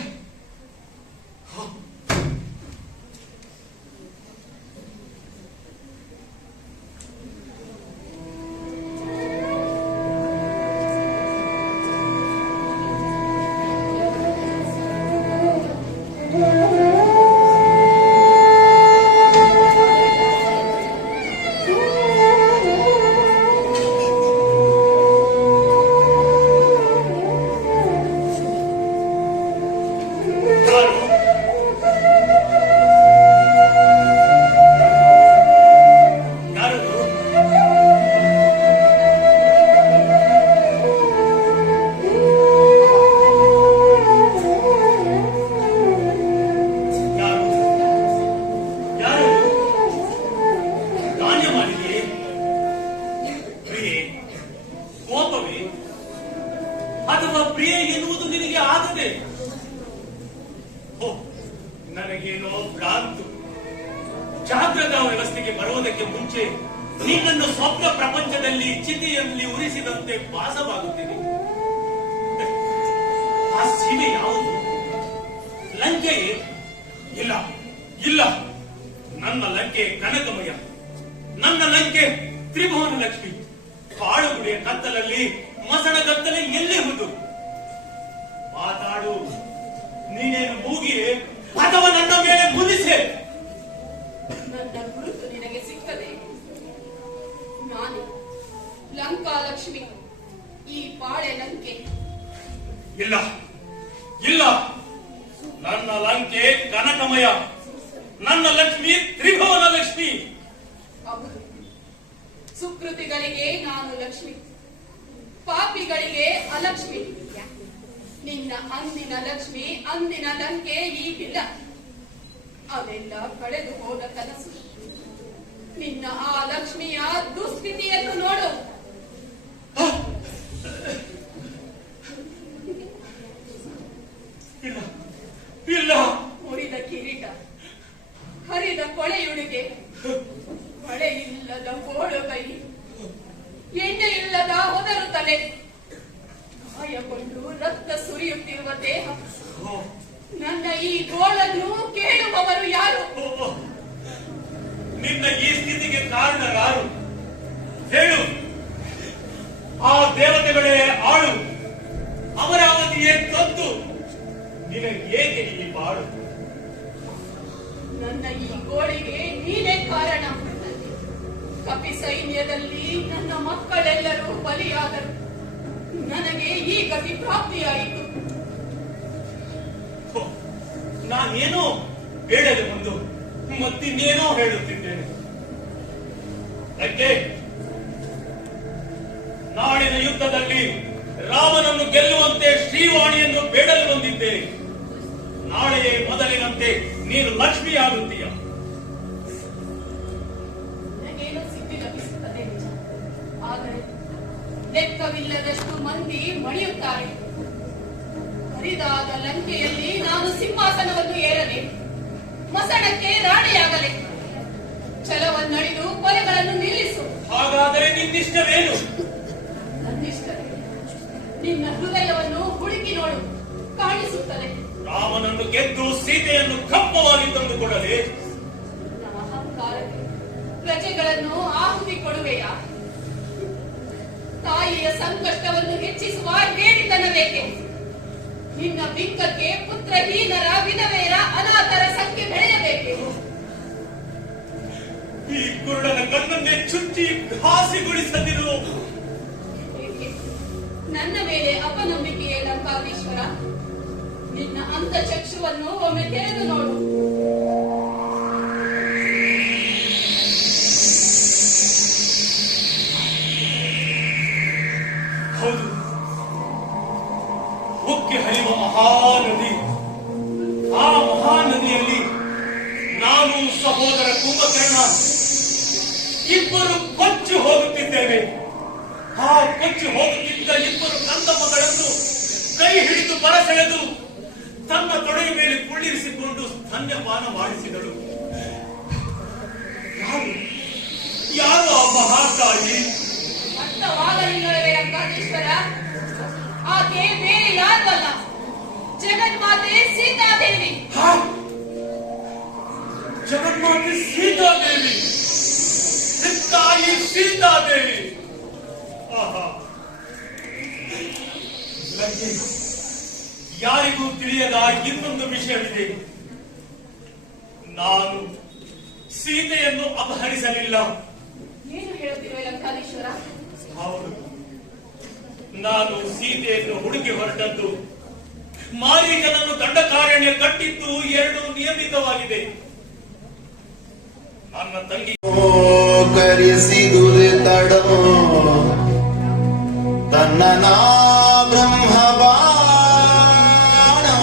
ಅಥವಾ ಪ್ರಿಯ ಎನ್ನುವುದು ನಿನಗೆ ಆಗದೆ? ನನಗೇನೋ ಭ್ರಾಂತು. ಜಾಗೃತ ವ್ಯವಸ್ಥೆಗೆ ಬರುವುದಕ್ಕೆ ಮುಂಚೆ ನಿನ್ನನ್ನು ಸ್ವಪ್ನ ಪ್ರಪಂಚದಲ್ಲಿ ಚಿತೆಯಲ್ಲಿ ಉರಿಸಿದಂತೆ ಭಾಸವಾಗುತ್ತಿದೆ. ಆ ಸೀಮೆ ಯಾವುದು? ಲಂಕೆಯೇ? ಇಲ್ಲ ಇಲ್ಲ, ನನ್ನ ಲಂಕೆ ಕನಕಮಯ, ನನ್ನ ಲಂಕೆ ತ್ರಿಭುವನ ಲಕ್ಷ್ಮಿ. ಕಾಳುಗುಡಿಯ ಕತ್ತಲಲ್ಲಿ ಮಸಣ ಕತ್ತಲೆ ಎಲ್ಲಿರುವುದು? ಮಾತಾಡು. ನೀನೇನು ಮೂಗಿಯೇ ಅಥವಾ ನನ್ನ ಮೇಲೆ ಮುನಿಸೆ? ನನ್ನ ಗುರುತು ನಿನಗೆ ಸಿಕ್ಕದೆ. ನಾನು ಲಂಕಾ ಲಕ್ಷ್ಮಿ, ಈ ಪಾಳೆ ಲಂಕೆ. ಇಲ್ಲ ಇಲ್ಲ, ನನ್ನ ಲಂಕೆ ಕನಕಮಯ, ನನ್ನ ಲಕ್ಷ್ಮಿ ತ್ರಿಭುವನ ಲಕ್ಷ್ಮಿ. ಹೌದು, ಸುಕೃತಿಗಳಿಗೆ ನಾನು ಲಕ್ಷ್ಮಿ, ಪಾಪಿಗಳಿಗೆ ಅಲಕ್ಷ್ಮಿ. ನಿನ್ನ ಅಂದಿನ ಲಕ್ಷ್ಮಿ ಅಂದಿನ ಲಂಕೆ ಈಗಿಲ್ಲ, ಅದೆಲ್ಲ ಕಳೆದು ಹೋದ ಕನಸು. ನಿನ್ನ ಆ ಲಕ್ಷ್ಮಿಯ ದುಸ್ಥಿತಿಯನ್ನು ನೋಡು. ಇಲ್ಲ ಇಲ್ಲ, ಮುರಿದ ಕಿರೀಟ, ಹರಿದ ಕೊಳೆಯುಡುಗೆ, ಮಳೆ ಇಲ್ಲದ ಗೋಳು ಕೈ, ಎಣ್ಣೆ ಇಲ್ಲದ ಹೊದರು ತಲೆ, ಗಾಯಗೊಂಡು ರಕ್ತ ಸುರಿಯುತ್ತಿರುವ ದೇಹ. ನನ್ನ ಈ ಗೋಳನ್ನು ಕೇಳುವವರು ಯಾರು? ನಿನ್ನ ಈ ಸ್ಥಿತಿಗೆ ಕಾರಣರಾರು? ಹೇಳು. ಆ ದೇವತೆಗಳೇ ಆಳು, ಅಮರಾವತಿಯೇ ತಂದು, ನಿನಗೇಕೆ ಈ ಬಾಳು? ನನ್ನ ಈ ಗೋಳಿಗೆ ನೀನೇ ಕಾರಣ. ಕಪಿ ಸೈನ್ಯದಲ್ಲಿ ನನ್ನ ಮಕ್ಕಳೆಲ್ಲರೂ ಬಲಿಯಾದರು. ನನಗೆ ಈ ಗತಿ ಪ್ರಾಪ್ತಿಯಾಯಿತು. ನಾನೇನೋ ಹೇಳದೆ ಒಂದು ಮತ್ತಿನ್ನೇನೋ ಹೇಳುತ್ತಿದ್ದೇನೆ. ಯಾಕೆ ನಾಡಿನ ಯುದ್ಧದಲ್ಲಿ ರಾಮನನ್ನು ಗೆಲ್ಲುವಂತೆ ಶ್ರೀವಾಣಿಯನ್ನು ಬೇಡಲು ಬಂದಿದ್ದೇನೆ. ನಾಳೆಯೇ ಮೊದಲಿನಂತೆ ನೀನು ಲಕ್ಷ್ಮಿಯಾಗುತ್ತೀಯ. ನನಗೇನೋ ಸಿದ್ಧಿ ಲಭಿಸುತ್ತದೆ ನಿಜ. ಆದರೆ ಲೆಕ್ಕವಿಲ್ಲದಷ್ಟು ಮಂದಿ ಮಣಿಯುತ್ತಾರೆ. ಹರಿದಾದ ಲಂಕೆಯಲ್ಲಿ ನಾನು ಸಿಂಹಾಸನವನ್ನು ಏರಲೆ, ಮಸಣಕ್ಕೆ ರಾಣಿಯಾಗಲೆ. ಛಲವನ್ನಳಿದು ಕೊಲೆಗಳನ್ನು ನಿಲ್ಲಿಸು. ಹಾಗಾದರೆ ನಿನ್ನಿಷ್ಟವೇನು? ನನ್ನಿಷ್ಟವೇ. ನಿನ್ನ ಹೃದಯವನ್ನು ಹುಡುಕಿ ನೋಡು, ಕಾಣಿಸುತ್ತದೆ. ರಾಮನನ್ನು ಗೆದ್ದು ಸೀತೆಯನ್ನು ಕಪ್ಪವಾಗಿ ತಂದುಕೊಡಲೇ? ನನ್ನ ಅಹಂಕಾರಕ್ಕೆ ಪ್ರಜೆಗಳನ್ನು ಆಹುತಿ ಕೊಡುವೆಯಾ? ತಾಯಿಯ ಸಂಕಷ್ಟವನ್ನು ಹೆಚ್ಚಿಸುವ ಹೇಡಿತನ ಬೇಕೆ? ನಿನ್ನ ಬಿಕ್ಕಕ್ಕೆ ಪುತ್ರಹೀನರ, ವಿಧವೆಯರ, ಅನಾಥರ ಸಂಖ್ಯೆ ಬೆಳೆಯಬೇಕೆ? ಈ ಕುರುಡನ ಕಣ್ಣನ್ನೇ ಚುಚ್ಚಿ ಘಾಸಿಗೊಳಿಸದಿರು. ಏಕೆ? ನನ್ನ ಮೇಲೆ ಅಪನಂಬಿಕೆಯೇ ಲಂಕಾಧೀಶ್ವರ? ನಿನ್ನ ಅಂತಚಕ್ಷುವನ್ನು ಒಮ್ಮೆ ತೆರೆದು ನೋಡು. ಹೌದು, ಉಕ್ಕಿ ಹರಿಯುವ ಮಹಾನದಿ. ಆ ಮಹಾನದಿಯಲ್ಲಿ ನಾನು ಸಹೋದರ ಕುಂಭಕರ್ಣ ಇಬ್ಬರು ಕೊಚ್ಚಿ ಹೋಗುತ್ತಿದ್ದೇವೆ. ಆ ಕೊಚ್ಚಿ ಹೋಗುತ್ತಿದ್ದ ಇಬ್ಬರು ಕಂದ ಮಗಳನ್ನು ಕೈ ಹಿಡಿದು ಬರಸೆಳೆದು ತನ್ನ ತೊಡೆಯ ಮೇಲೆ ಕುಳ್ಳಿರಿಸಿಕೊಂಡು ಸ್ತನ್ಯಪಾನ ಮಾಡಿಸಿದಳು. ಯಾರು ಆ ಮಹಾತಾಯಿ? ಅರ್ಥವಾಗಲಿಲ್ಲವೇ ರಂಗಾಧೀಶ್ವರ? ಆಕೆ ಬೇರೆ ಯಾರು ಅಲ್ಲ, ಜಗನ್ಮಾತೆ ಸೀತಾದೇವಿ. ಜಗನ್ಮಾತೆ ಸೀತಾದೇವಿ, ತಾಯಿ ಸೀತಾದೇವಿ. ಆಹಾ, ಲಂಕೆ, ಯಾರಿಗೂ ತಿಳಿಯದ ಇನ್ನೊಂದು ವಿಷಯವಿದೆ. ನಾನು ಸೀತೆಯನ್ನು ಅಪಹರಿಸಲಿಲ್ಲ. ಏನು ಹೇಳುತ್ತಿರುವೆ ಲಂಕಾಧೀಶ್ವರ? ಹೌದು, ನಾನು ಸೀತೆಯನ್ನು ಹುಡುಕಿ ಹೊರಟದ್ದು. ಮಾರೀಚನನ್ನು ದಂಡಕಾರಣ್ಯ ಕಟ್ಟಿದ್ದು ಎರಡು ನಿಯಮಿತವಾಗಿದೆ. ನನ್ನ ತಂಗಿ ಕರೆಸಿದುರೆ ತಡೋ ತನ್ನ ನಾ ಬ್ರಹ್ಮ ಬಾಣೋ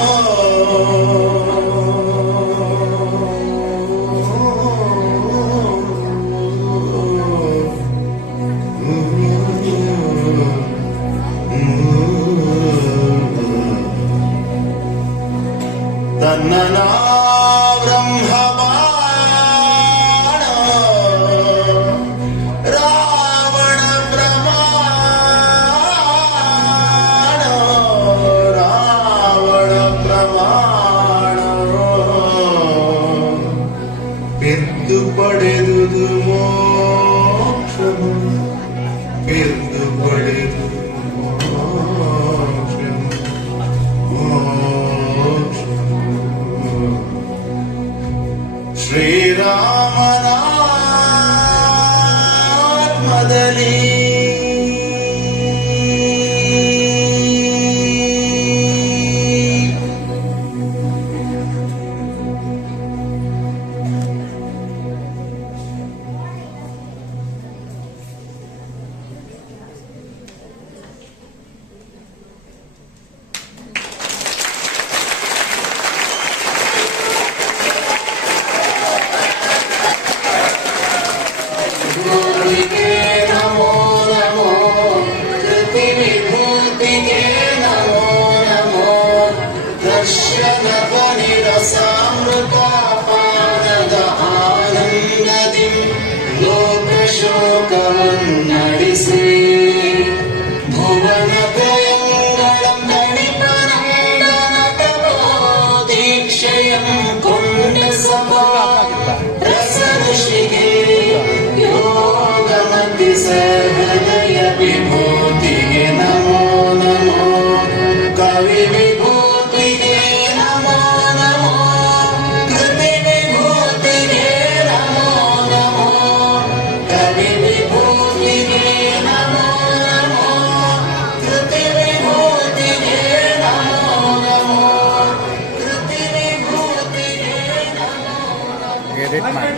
ತನ್ನ ನಾ ಬ್ರಹ್ಮ ಬಾಣ ರಾವಣ ಪ್ರಮಾಣ ರಾವಣ ಪ್ರಮಾಣ ಬಿದ್ದು ಪಡೆದುದು ಮೋಕ್ಷವು ಬಿದ್ದು ಪಡೆದು ಶ್ರೀರಾಮನಾತ್ಮದಲ್ಲಿ ಸಾಮೃತಾಪಾನದ ಆನಂದದಿ ಲೋಕಶೋಕವನ್ನಡಿಸಿ ಭುವನ ಪ್ರಯಂಗಳಂ ಗಣಿಪನಂದನ ತಪೋ ದೀಕ್ಷೆಯಂ ಕೊಂಡ ಸಭಾ ರಸಋಷಿಗೆ ಯೋಗಮತಿ ಸಹೃದಯ ವಿಭೂತಿಗೆ ನಮೋ ನಮೋ ಕವಿ ವಿಭೂತಿಗೆ ನಮೋ ನಮೋ ಕೃತಿ ವಿಭೂತಿಗೆ ನಮೋ ನಮೋ ಕವಿ ವಿಭೂತಿಗೆ ನಮೋ ನಮೋ ಕೃತಿ ವಿಭೂತಿಗೆ ನಮೋ ನಮೋ ಕೃತಿ ವಿಭೂತಿಗೆ ನಮೋ ನಮೋ. ಎಡಿಟ್ ಮಾಡಿ.